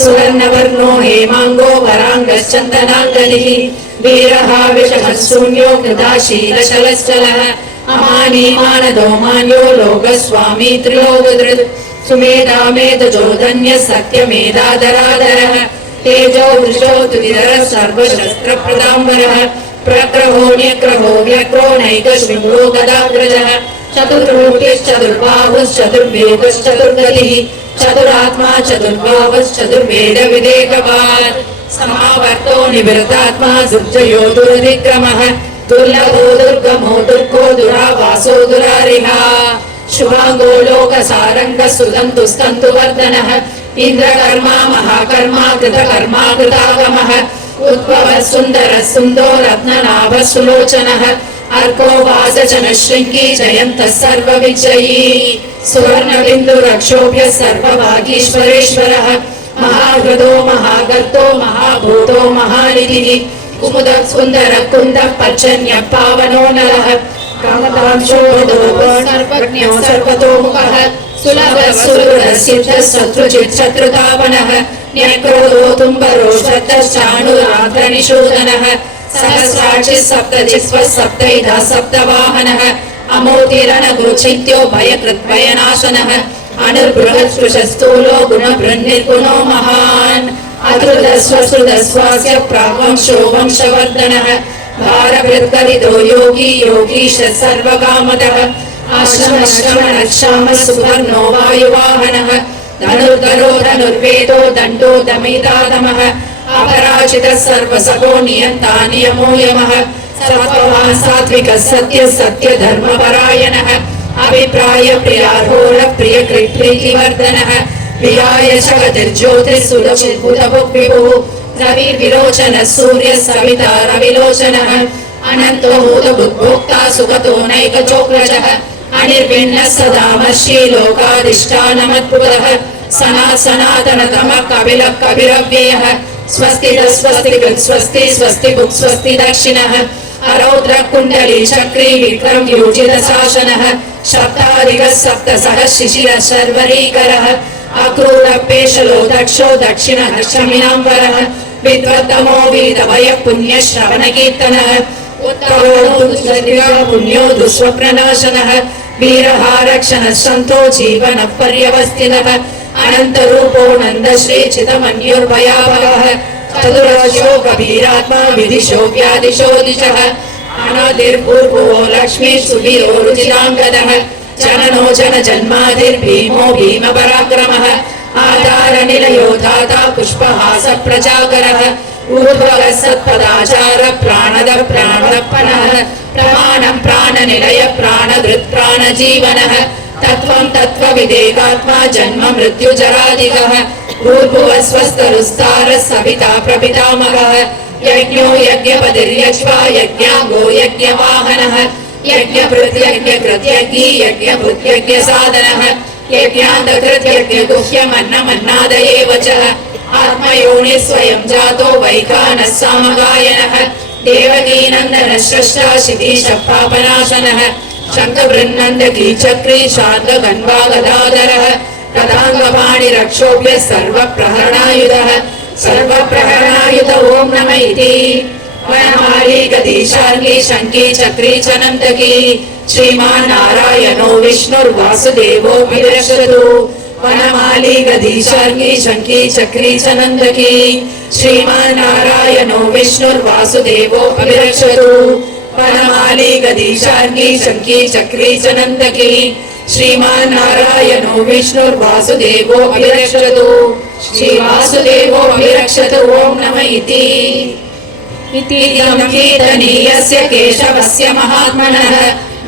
सुवर्णवर्णो हेमाङ्गो वराङ्गश्चन्दनाङ्गनिः वीरः विषः शून्यो कृताशीलशलश्चलः अमानी मानदो मान्यो लोकस्वामी त्रिलोकधृत् सुमेधा मेधजो धन्यः सत्यमेधाधराधरः तेजो वृषो तुदिधरः सर्वशस्त्रप्रदाम्बरः प्रग्रहो न्यग्रहो व्यग्रो नैकशृङ्गो गदाग्रजः चतुर्बाहुश्चतुर्वेगश्चतुर्गतिः चतुरात्मा चतुर्बाहुश्चतुर्वेदविदेकवान् समावर्तो निवृतात्मा दुर्जयो दुरधिक्रमः दुर्लभो दुर्गमो दुर्गो दुरावासो दुरारिहा शुभांगो लोकसारङ्गः सुदन्तुस्तन्तुवर्धनः इन्द्रकर्मा महाकर्मा कृतकर्मा कृतागमः उद्भवः सुन्दरः सुन्दो रत्ननाभः सुलोचनः अर्को वासजनः शृङ्गी जयन्तः सर्वविजयी सुवर्णबिन्दुरक्षोभ्यः सर्वभागीश्वरेश्वरः महाहृदो महागर्तो महाभूतो महानिधिः कुमुदः सुन्दरः कुन्दः पर्जन्यः पावनो नरः कामदांशोदो सर्वज्ञो सर्वतोमुखः सुलभः सुहृदः सिद्धः शत्रुजित् शत्रुतापनः न्यक्रोधो तुम्बरो शतश्चाणुराधनिषूदनः सहस्राक्षि सप्तजिह्वः सप्तैधा सप्तवाहनः अमोतिरणगुरुचिन्त्यो भयकृद्भयनाशनः अणुर्बृहत्स्पृशस्थूलो गुणबृन्निर्गुणो महान् अतृतस्वश्रुतस्वास्य प्रावंशो वंशवर्धनः भारवृत्करितो योगी योगीश सर्वकामदः आश्रमश्रमणक्षामः सुवर्णो वायुवाहनः धनुर्धरो धनुर्वेदो दण्डो दमितादमः अपराजितः सर्वसखो नियन्ता नियमो यमः सत्त्ववान् सात्विकः सत्यः सत्यधर्मपरायणः अभिप्राय प्रियार्होर प्रियकृत्प्रीतिवर्धनः प्रियाय जगतिर्ज्योतिः सुरचिद्भुतभुग्विभुः रविर्विलोचनः सूर्यः सविता रविलोचनः अनन्तो भूतभुग्भोक्ता सुगतो नैकचोक्रजः अनिर्भिन्नः सदामर्षि लोकाधिष्ठानमद्भुतः सनातनतमः कपिलः कपिरव्ययः स्वस्तिः स्वस्तिकृत् स्वस्ति स्वस्तिभुक् स्वस्ति दक्षिणः अरौद्र कुण्डली चक्री विक्रम योजितशासनः सप्ताधिकः सप्तसः शिशिरः शर्वरीकरः अक्रूरपेशलो दक्षो दक्षिणदक्षमिनाम्बरः विद्वत्तमो वीरभयः पुण्यश्रवणकीर्तनः उत्तरो पुण्यो दुःस्वप्ननाशनः वीरः रक्षणः सन्तो जीवनः पर्यवस्थितः अनन्तरूपो नन्दश्रीचितमन्युर्भयावहः चतुराशो कबीरात्मा विदिशो व्यादिशो दिशः अनादिर्पूर्वो लक्ष्मी सुवीरो रुचिराङ्गदः जननो जन जन्मादिर्भीमो भीम पराक्रमः आधार निलयो धाता पुष्पहास प्रजाकरः ऊर्ध्वगः सत्पदाचार प्राणद प्राणदपनः प्रमाणं प्राणनिलय प्राणधृत् प्राणजीवनः तत्त्वं तत्त्वविदेकात्मा जन्म मृत्युजरादिगः भूर्भुवः स्वस्तरुस्तारः सविता प्रपितामहः यज्ञो यज्ञपतिर्यज्वा यज्ञाङ्गो यज्ञवाहनः यज्ञभृत् यज्ञकृत् यज्ञी यज्ञभृत् यज्ञसाधनः यज्ञान्तकृत् यज्ञगुह्यमन्नमन्नाद एव च आत्मयोनिः स्वयं जातो वैखानः सामगायनः देवकीनन्दनः स्रष्टा शितीशः पापनाशनः शङ्खबृन्नन्दकी चक्री शान्तगन्वा गदाधरः गदाङ्गपाणिरक्षोभ्यः सर्वप्रहरणायुधः सर्वप्रहरणायुध ॐ नमः इति वनमाली गदीशार्ङ्गी शङ्की चक्री च नन्दकी श्रीमान् नारायणो विष्णुर्वासुदेवो विरक्षतु वनमाली गदीशार्ङ्गी शङ्की चक्री च नन्दकी श्रीमान् नारायणो विष्णुर्वासुदेवो विरक्षतु वनमाली गदीशार्ङ्गी शङ्की चक्री च नन्दकी श्रीमान् नारायणो विष्णुर्वासुदेवो विरक्षतु श्रीवासुदेवो विरक्षतु ॐ नमः इति इदं कीर्तनीयस्य केशवस्य महात्मनः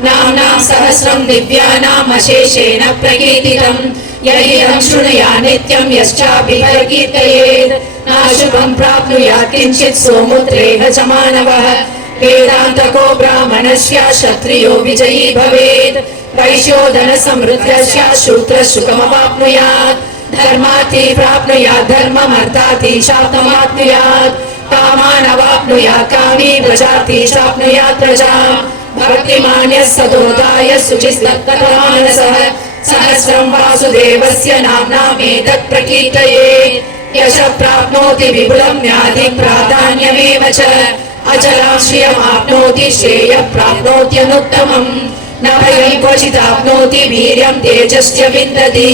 नाम्नां सहस्रं दिव्यानाम् अशेषेण प्रकीर्तितं यदिदं शृणुया नित्यं यश्चाभिकीर्तयेत् नाशुभं प्राप्नुयात् किञ्चित् सोमुद्रेह च मानवः वेदान्तको ब्राह्मणस्य क्षत्रियो विजयी भवेत् वैश्योधन समृद्धस्य शूद्रः सुखमवाप्नुयात् धर्मार्थी प्राप्नुयात् धर्ममर्थार्थी शाप्तमाप्नुयात् कामानवाप्नुयात् कामी प्रजार्थी शाप्नुयात् प्रजाम् भक्तिमान्यः सतोदाय शुचिस्तत्तमानसः सहस्रं वासुदेवस्य नाम्नामेतत् प्रकीर्तयेत् यशः प्राप्नोति विपुलं व्याधिं प्राधान्यमेव च अचलां श्रियमाप्नोति श्रेयः प्राप्नोत्यनुत्तमम् न भयं क्वचिदाप्नोति वीर्यं तेजश्च विन्दति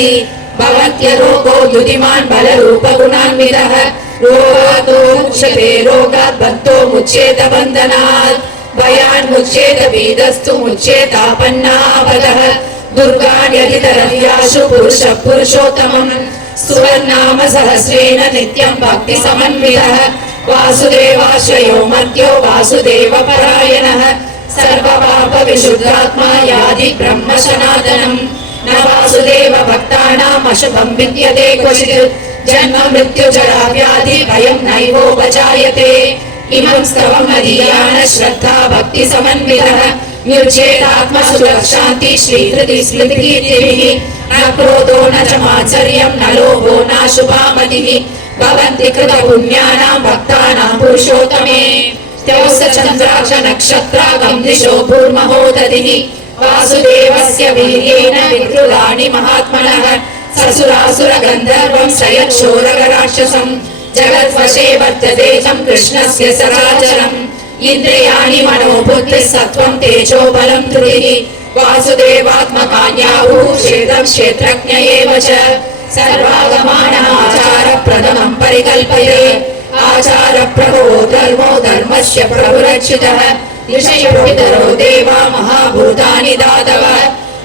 भवत्यरोगो युतिमान् बलरूपगुणान्वितः रोगातो मुच्यते रोगात् बद्धो मुच्येत बन्धनात् भयान् मुच्येत पीडस्तु मुच्येतापन्नापदः दुर्गान्यधितरत्याशु पुरुषः पुरुषोत्तमम् सुवर्नाम सहस्रेण नित्यं भक्तिसमन्वितः वासुदेवाश्रयो मर्त्यो वासुदेवपरायणः सर्वपापविशुद्धात्मा यादि ब्रह्म सनातनम् न वासुदेव भक्तानाम् अशुभं विद्यते क्वचित् जन्म मृत्युजरा व्याधि भयं नैवोपजायते इमं स्तवं मदीयान श्रद्धा भक्ति समन्वितः निर्चेतात्मसुरक्षान्ति श्रीहृदि स्मृतिकीर्तिभिः न क्रोधो न च मात्सर्यं न लोभो नाशुभामतिः भवन्ति कृतपुण्यानां भक्तानां पुरुषोत्तमे त्योश्च चन्द्राक्ष नक्षत्रागं दिशो भूर्महोदधिः वासुदेवस्य वीर्येण विकृतानि महात्मनः ससुरासुर गन्धर्वं सयच्छोरगराक्षसं जगद्वशे वर्तते तं कृष्णस्य सराचरम् इन्द्रियाणि मनोबुद्धिः सत्त्वं तेजो बलं धृतिः वासुदेवात्मकान्याहुः क्षेत्रं क्षेत्रज्ञ एव च सर्वागमानः आचारप्रथमं परिकल्पते आचारप्रभो धर्मो धर्मस्य प्रभुरक्षितः ऋषयपितरो देवा महाभूतानि दातव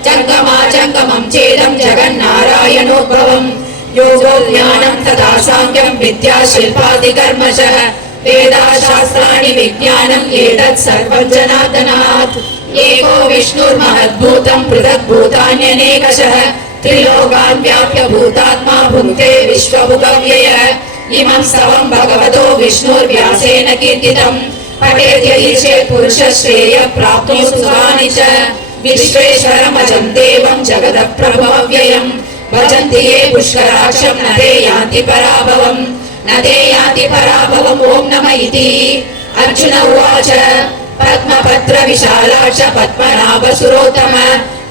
जङ्गमाजङ्गमं चेदं जगन्नारायणोद्भवम् योगो ज्ञानं तथा साङ्ख्यं विद्या शिल्पादिकर्मशः वेदाशास्त्राणि विज्ञानम् एतत् सर्वं जनार्दनात् एको विष्णुर्महद्भूतं पृथग्भूतान्यनेकशः त्रिलोकान् व्याप्य भूतात्मा भुङ्क्ते विश्वभुगव्ययः इमं स्तवं भगवतो विष्णुर्व्यासेन कीर्तितम् पठेद्य ईशेत् पुरुषः श्रेयः प्राप्नोति सुखानि च विश्वेश्वरमजं देवं जगतः प्रभुमव्ययम् भजन्ति ये पुष्कराक्षं न ते यान्ति पराभवम् न ते यान्ति पराभवम् ॐ नमः इति अर्जुन उवाच पद्मपत्र विशालाक्ष पद्मनाभसुरोत्तम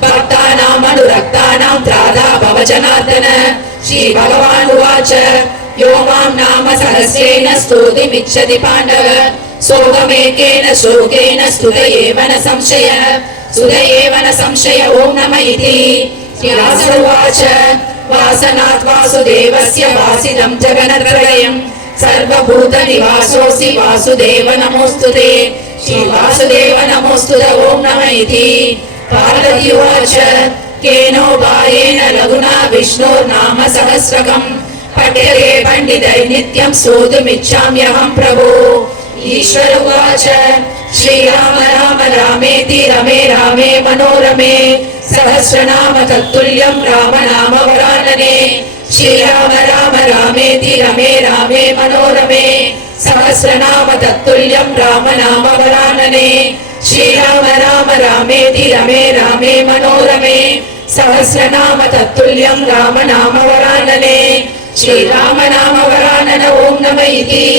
भक्तानामनुरक्तानां त्राता भव जनार्दन श्रीभगवान् उवाच यो मां नाम सहस्रेण स्तोतिमिच्छति पाण्डव सोऽहमेकेन शोकेन स्तुत एव न संशयः सुत एव न संशय ॐ नमः इति व्यास उवाच वासनात् वासुदेवस्य वासिनं जगन्त्रयम् सर्वभूतनिवासोऽसि वासुदेव नमोऽस्तुते श्रीवासुदेव नमोऽस्तुते ॐ नमः इति पार्वती उवाच केनोपायेन लघुना विष्णोर्नाम सहस्रकम् पठ्यते पण्डितैः नित्यं स्तोतुमिच्छाम्यहं प्रभो। ईश्वर उवाच श्रीराम राम रामेति रमे रामे मनोरमे सहस्रनाम तत्तुल्यं रामनाम वरानने। श्रीराम राम रामेति रमे रामे मनोरमे सहस्रनाम तत्तुल्यं रामनाम वरानने। श्रीराम राम रामेति रमे रामे मनोरमे सहस्रनाम तत्तुल्यं रामनाम वरानने। श्रीराम नाम वरानन ओम नमः इति।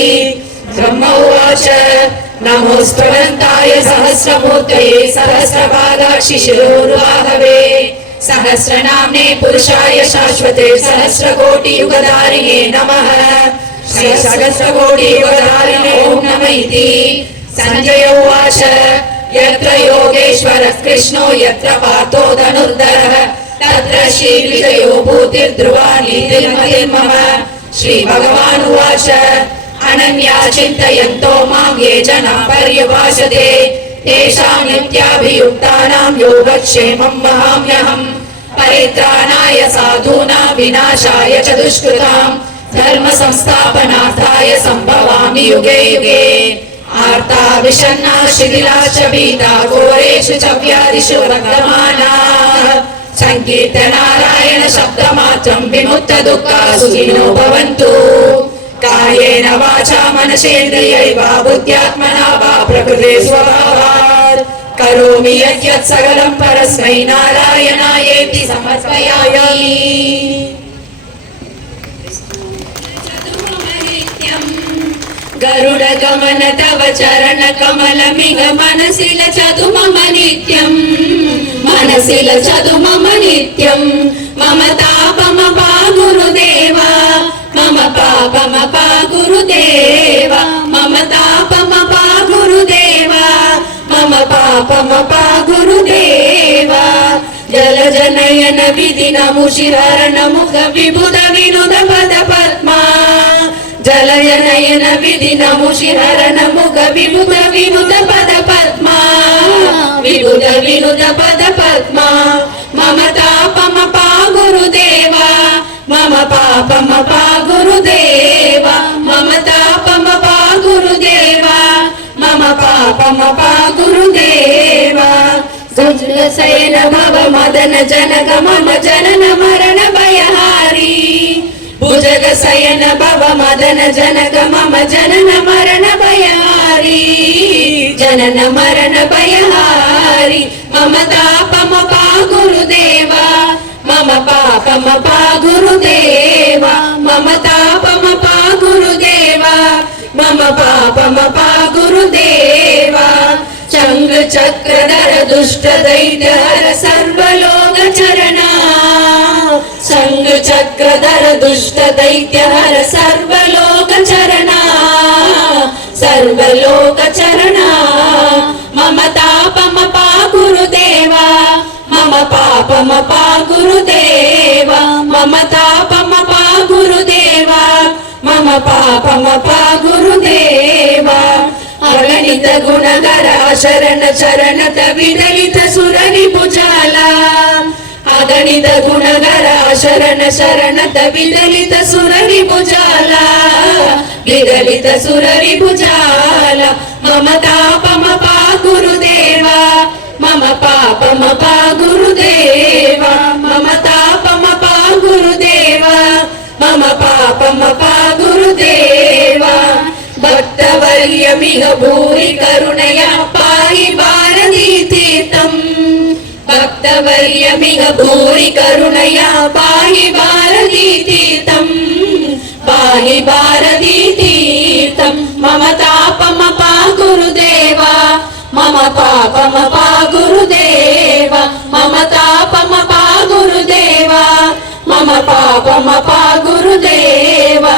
ब्रह्म उवाच नमोऽस्त्वनन्ताय सहस्रमूर्तये सहस्रपादाक्षि शिरोरुबाहवे सहस्रनाम्ने पुरुषाय शाश्वते सहस्रकोटियुगधारिणे नमः। श्री सहस्रकोटियुगधारिणे ओम नमः इति। संजय उवाच यत्र योगेश्वरः कृष्णो यत्र पार्थो धनुर्धरः तत्र श्रीविजयो भूतिर्ध्रुवा नीतिर्मतिर्मम। श्रीभगवान् उवाच अनन्या चिन्तयन्तो मां ये जनाः पर्युपासते तेषां नित्याभियुक्तानां योगक्षेमं वहाम्यहम्। परित्राणाय साधूनां विनाशाय च दुष्कृतां धर्म संस्थापनार्थाय सम्भवामि युगे युगे। आर्ता विषण्णा शिथिला च भीता घोरेषु च व्याधिषु वर्तमानाः संकीर्तनारायण शब्दमात्रं विमुक्त दुःखा सुखिनो भवन्तु। कायेन वाचा मनसेन्द्रियैर्वा बुद्ध्यात्मना वा प्रकृते स्वभावात् करोमि यद्यत् सकलं परस्मै नारायणायेति समर्पयामि। गरुड गमन तव चरण कमलमिह मनसि लचतु मम नित्यं मनसि लचतु मम नित्यं। मम तापमपा गुरुदेवा मम पापमपा गुरुदेवा मम तापमपा गुरुदेवा मम पापमपा गुरुदेवा। जलजनयन विधिनमुषिहरण मुख विबुध विनुद पद पद्मा जलयनयन विधिनमुषिहरण मुख विबुध विनुद पद पद्मा विबुध विनुद पद पद्मा। मम तापमपा गुरुदेवा मम पापमपा गुरुदेवा मम तापमपा गुरुदेवा मम पापमपा गुरुदेवा। सुजलशयन भव मदन जनक मम जनन मरण भयहारी भुजगशयन भव मदन जनक मम जनन मरण भयहारी जनन मरण भयहारी। मम तापमपा गुरुदेवा मम पापमपा गुरुदेवा मम तापमपा गुरुदेवा मम पापमपा गुरुदेवा। चंग चक्रधर दुष्ट दैत्य हर सर्वलोक चरणा चंग चक्रधर दुष्ट दैत्य हर सर्वलोक चरणा सर्वलोक चरणा। मम तापमपा गुरुदेवा मम पापमपा गुरुदेवा मम तापमपा गुरुदेवा मम पापमपा गुरुदेवा। अगणित गुणकर शरण चरणत विदलित सुररिपुजाला अगणित गुणकर शरण शरणत विदलित सुररिपुजाला विदलित सुररिपुजाला। मम तापमपा गुरुदेवा मम पापमपा गुरुदेवा मम तापमपा गुरुदेवा मम पापमपा गुरुदेवा। भक्तवर्यमिह भूरि करुणया पाहि भारती तीर्थं भक्तवर्यमिह भूरि करुणया पाहि भारती तीर्थं पाहि भारती तीर्थं। मम तापमपा गुरुदेवा मम पापमपा गुरुदेवा मम तापमपा गुरुदेवा मम पापमपा गुरुदेवा।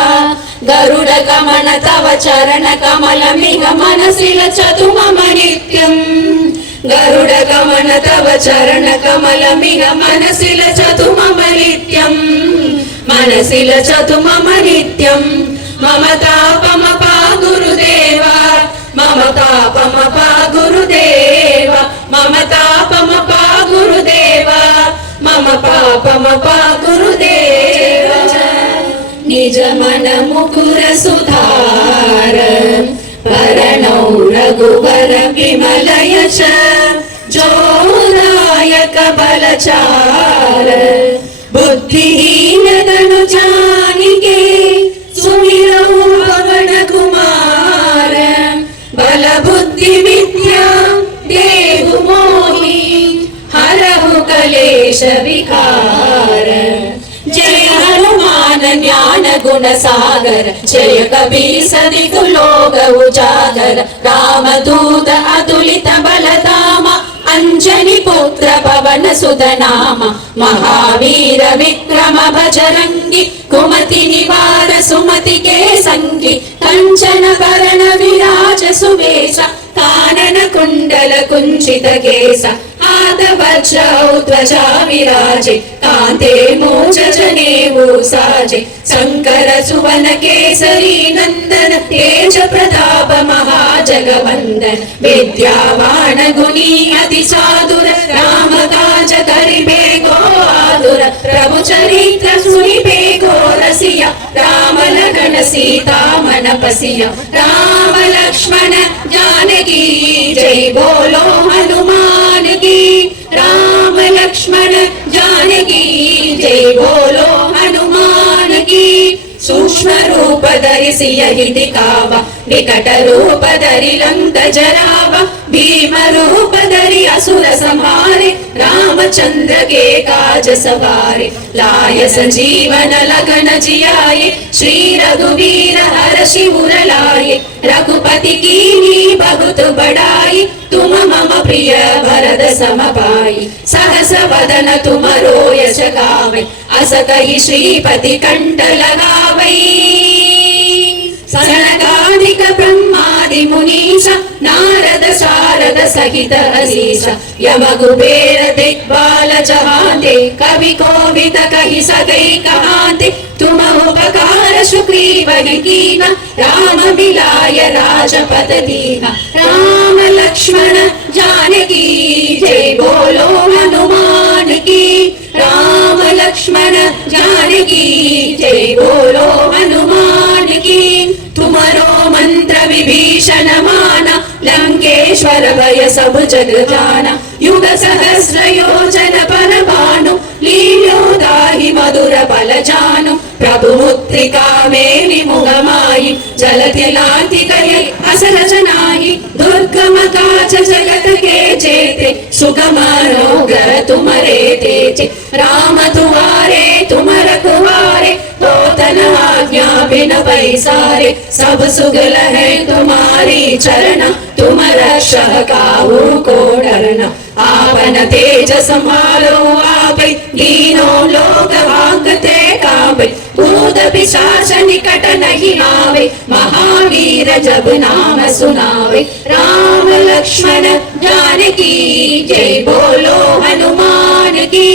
गरुड गमन तव चरण कमलमिह मनसि लचतु मम नित्यं गरुड गमन तव चरण कमलमिह मनसि लचतु मम नित्यं मनसि लचतु मम नित्यं। मम तापमपा गुरुदेवा मम तापमपा गुरुदेवा मम तापमपा गुरुदेवा मम निज मन मुकुर सुधार भरणौ रघुवर विमल यश जो दायक बलचार बुद्धिहीन तनु जानिके सुमिरौ पवन कुमार बल बुद्धि विद्या देहु मोहि हरहु कलेश विकार जय हनुमान ज्ञान गुण सागर जय कबीर सदिखु लोक उजागर रामदूत अतुलित बलधामा अंजनी पुत्र पवन सुत नाम महावीर विक्रम बजरंगी कुमति निवार सुमति के संगी कंचन वरण विराज सुवेश कानन कुंडल कुंचित केस हाथ वज्रौ ध्वजा विराजे कांते मोज जनेऊ साजे शंकर सुवन केसरी नंदन तेज प्रताप महाजगवंदन विद्यावान गुणी अति चातुर राम काज करिबे गो आतुर प्रभु चरित्र सुनिबे गो रसिया राम लखन सीता मन पसिया राम लक्ष्मण जानकी जय बोलो हनुमान की राम लक्ष्मण जानकी जय बोलो हनुमान की सूक्ष्म रूप धरि सियहि दिखावा विकट रूप धरि लंक जरावा भीम रूप धरि असुर संहारे रामचंद्र के काज सवारे लाय संजीवन लगन जियाए श्री रघुवीर हर्षि उर लाए रघुपति कीन्ही बहुत बड़ाई तुम मम प्रिय भरत सम भाई सहस वदन तुम यश गावै अस कहि श्रीपति कंठ लगावै सनकादिक ब्रह्मादि मुनीश नारद शारद सहित असीस यम कुबेर दिग्बाल जहांते कवि कोविद कहि सकै कहांते तुम उपकार सुग्रीव कीना राम मिलाय राजपद दीना राम लक्ष्मण जानकी जय बोलो हनुमान की राम लक्ष्मण जानकी जय बोलो हनुमान की तुमरो मंत्र विभीषण माना लंकेश्वर भय सब जग जाना युग सहस्र योजन पर भानु लील्यो दाहि मधुर बल जानु प्रभु मुद्रिका मेलि मुगमाई जलति लांति कय असरज नाही दुर्गम काज जगत के जेते सुगम रोग तुमरे तेजे राम दुआरे तुम रखवारे होतन आज्ञा बिन पैसारे सब सुगल है तुम्हारी चरण तुम रक्षक काहू को डरना आपन तेज संभालो आपै दीनों लोक भागते काबे भूत पिशाच निकट नहीं आवे महावीर जब नाम सुनावे राम लक्ष्मण जानकी जय बोलो हनुमान की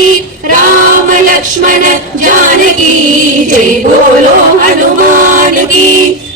राम लक्ष्मण जानकी जय बोलो हनुमान की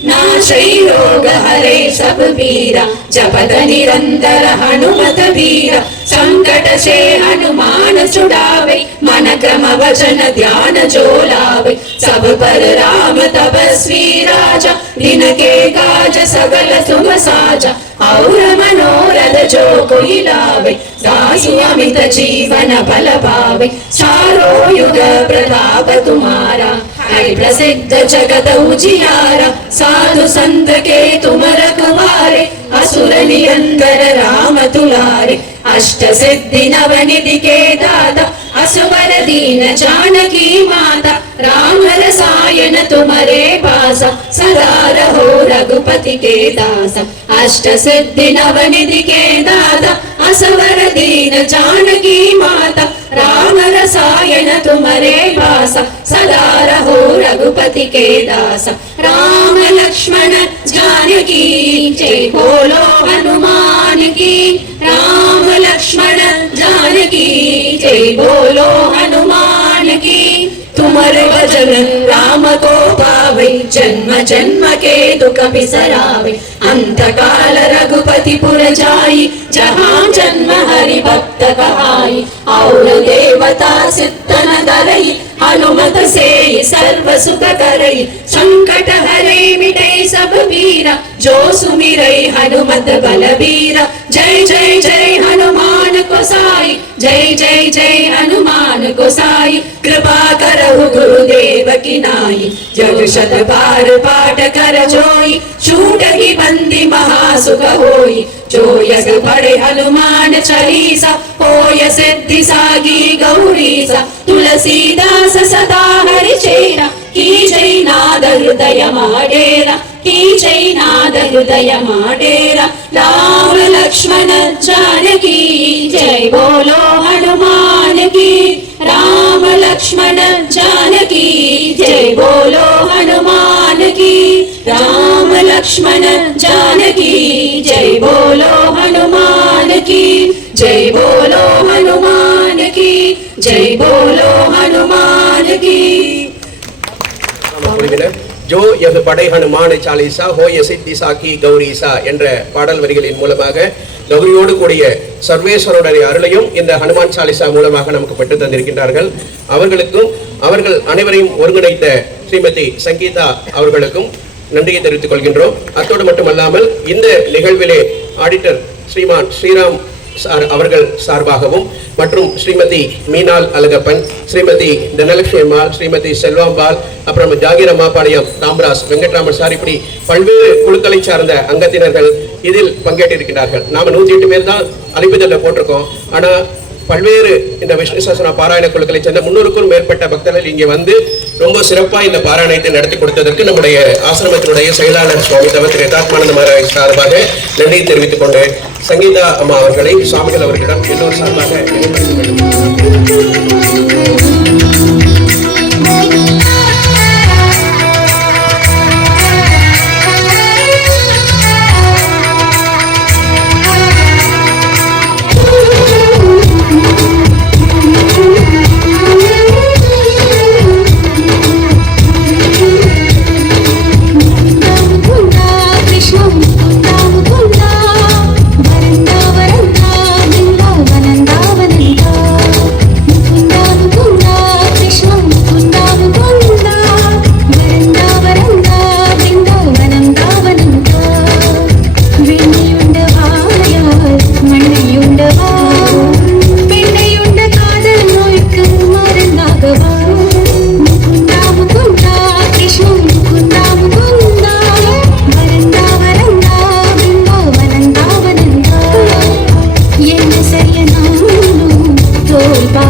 नाशै रोग हरे सब पीरा जपत निरंतर हनुमत वीरा संकट से हनुमान छुड़ावे मन क्रम वचन ध्यान जो लावे सब पर राम तपस्वी राजा दिन के काज सकल तुम साजा और मनोरथ जो कोई लावे दासु अमित जीवन फल पावे चारों युग प्रताप तुम्हारा है प्रसिद्ध जगत उजियारा साधु संत के तुम रखवारे असुर निरंतर राम तुलारे अष्ट सिद्धि नवनिधि के दाता असुवर दीन जानकी माता राम रसायन तुम्हारे पासा सदा रहो रघुपति के दासा अष्ट सिद्धि नवनिधि के दाता असुवर दीन जानकी माता राम रसायन तुम्हारे पासा सदा रहो रघुपति के दासा राम लक्ष्मण जानकी जय बोलो हनुमान की राम लक्ष्मण जानकी जय बोलो हनुमान की तुम्हारे भजन राम को पावे जन्म जन्म के दुख बिसरावे अंत काल रघुपति पुर जाई जहाँ जन्म हरि भक्त कहाई और देवता सिद्धन धरई हनुमत से सर्व सुख करई संकट हरे मिटई सब पीरा जो सुमिरई हनुमत बलबीरा जय जय जय हनुमान गोसाई जय जय जय हनुमान गोसाई कृपा करहु गुरुदेव की नाई जग शत बार पाठ कर जोई छूटहि बंदी महासुख होई जो यग पढ़े हनुमान चालीसा होय सिद्धि सागी गौरीसा तुलसीदास सदा हरि चेरा की जय नाद हृदय माडेरा की जय नाद हृदय माडेरा राम लक्ष्मण जानकी जय बोलो हनुमान की राम लक्ष्मण जानकी जय बोलो हनुमान की राम लक्ष्मण जानकी जय बोलो हनुमान की जय बोलो हनुमान की जय बोलो हनुमान की ஜோ யகு படை ஹனுமான் சாலிசா ஹோய சித்தி சாக்கி கௌரிசா என்ற பாடல் வரிகளின் மூலமாக கௌரியோடு கூடிய சர்வேஸ்வருடைய அருளையும் இந்த ஹனுமான் சாலிசா மூலமாக நமக்கு பெற்று தந்திருக்கின்றார்கள். அவர்களுக்கும் அவர்கள் அனைவரையும் ஒருங்கிணைத்த ஸ்ரீமதி சங்கீதா அவர்களுக்கும் நன்றியை தெரிவித்துக் கொள்கின்றோம். அத்தோடு மட்டுமல்லாமல் இந்த நிகழ்விலே ஆடிட்டர் ஸ்ரீமான் ஸ்ரீராம் அவர்கள் சார்பாகவும் மற்றும் ஸ்ரீமதி மீனால் அழகப்பன், ஸ்ரீமதி தனலட்சுமி அம்மாள், ஸ்ரீமதி செல்வாம்பால், அப்புறம் ஜாகிர் அம்மாபாளையம் தாம்ராஸ், வெங்கட்ராமன் சார், இப்படி பல்வேறு குழுக்களை சார்ந்த அங்கத்தினர்கள் இதில் பங்கேற்றிருக்கிறார்கள். நாம 108 பேர் தான் அழைப்புதல்ல போட்டிருக்கோம். ஆனா பல்வேறு இந்த விஷ்ணு சஹஸ்ரநாம பாராயண குழுக்களை சேர்ந்த 300க்கும் மேற்பட்ட பக்தர்கள் இங்கே வந்து ரொம்ப சிறப்பா இந்த பாராயணத்தை நடத்தி கொடுத்ததற்கு நம்முடைய ஆசிரமத்தினுடைய செயலாளர் சுவாமி தவ யதாத்மானந்த மகாராஜ் சார்பாக நன்றி தெரிவித்துக் கொண்டு சங்கீதா அம்மா அவர்களை சுவாமிகள் அவர்களிடம் எல்லோரும் சார்பாக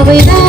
With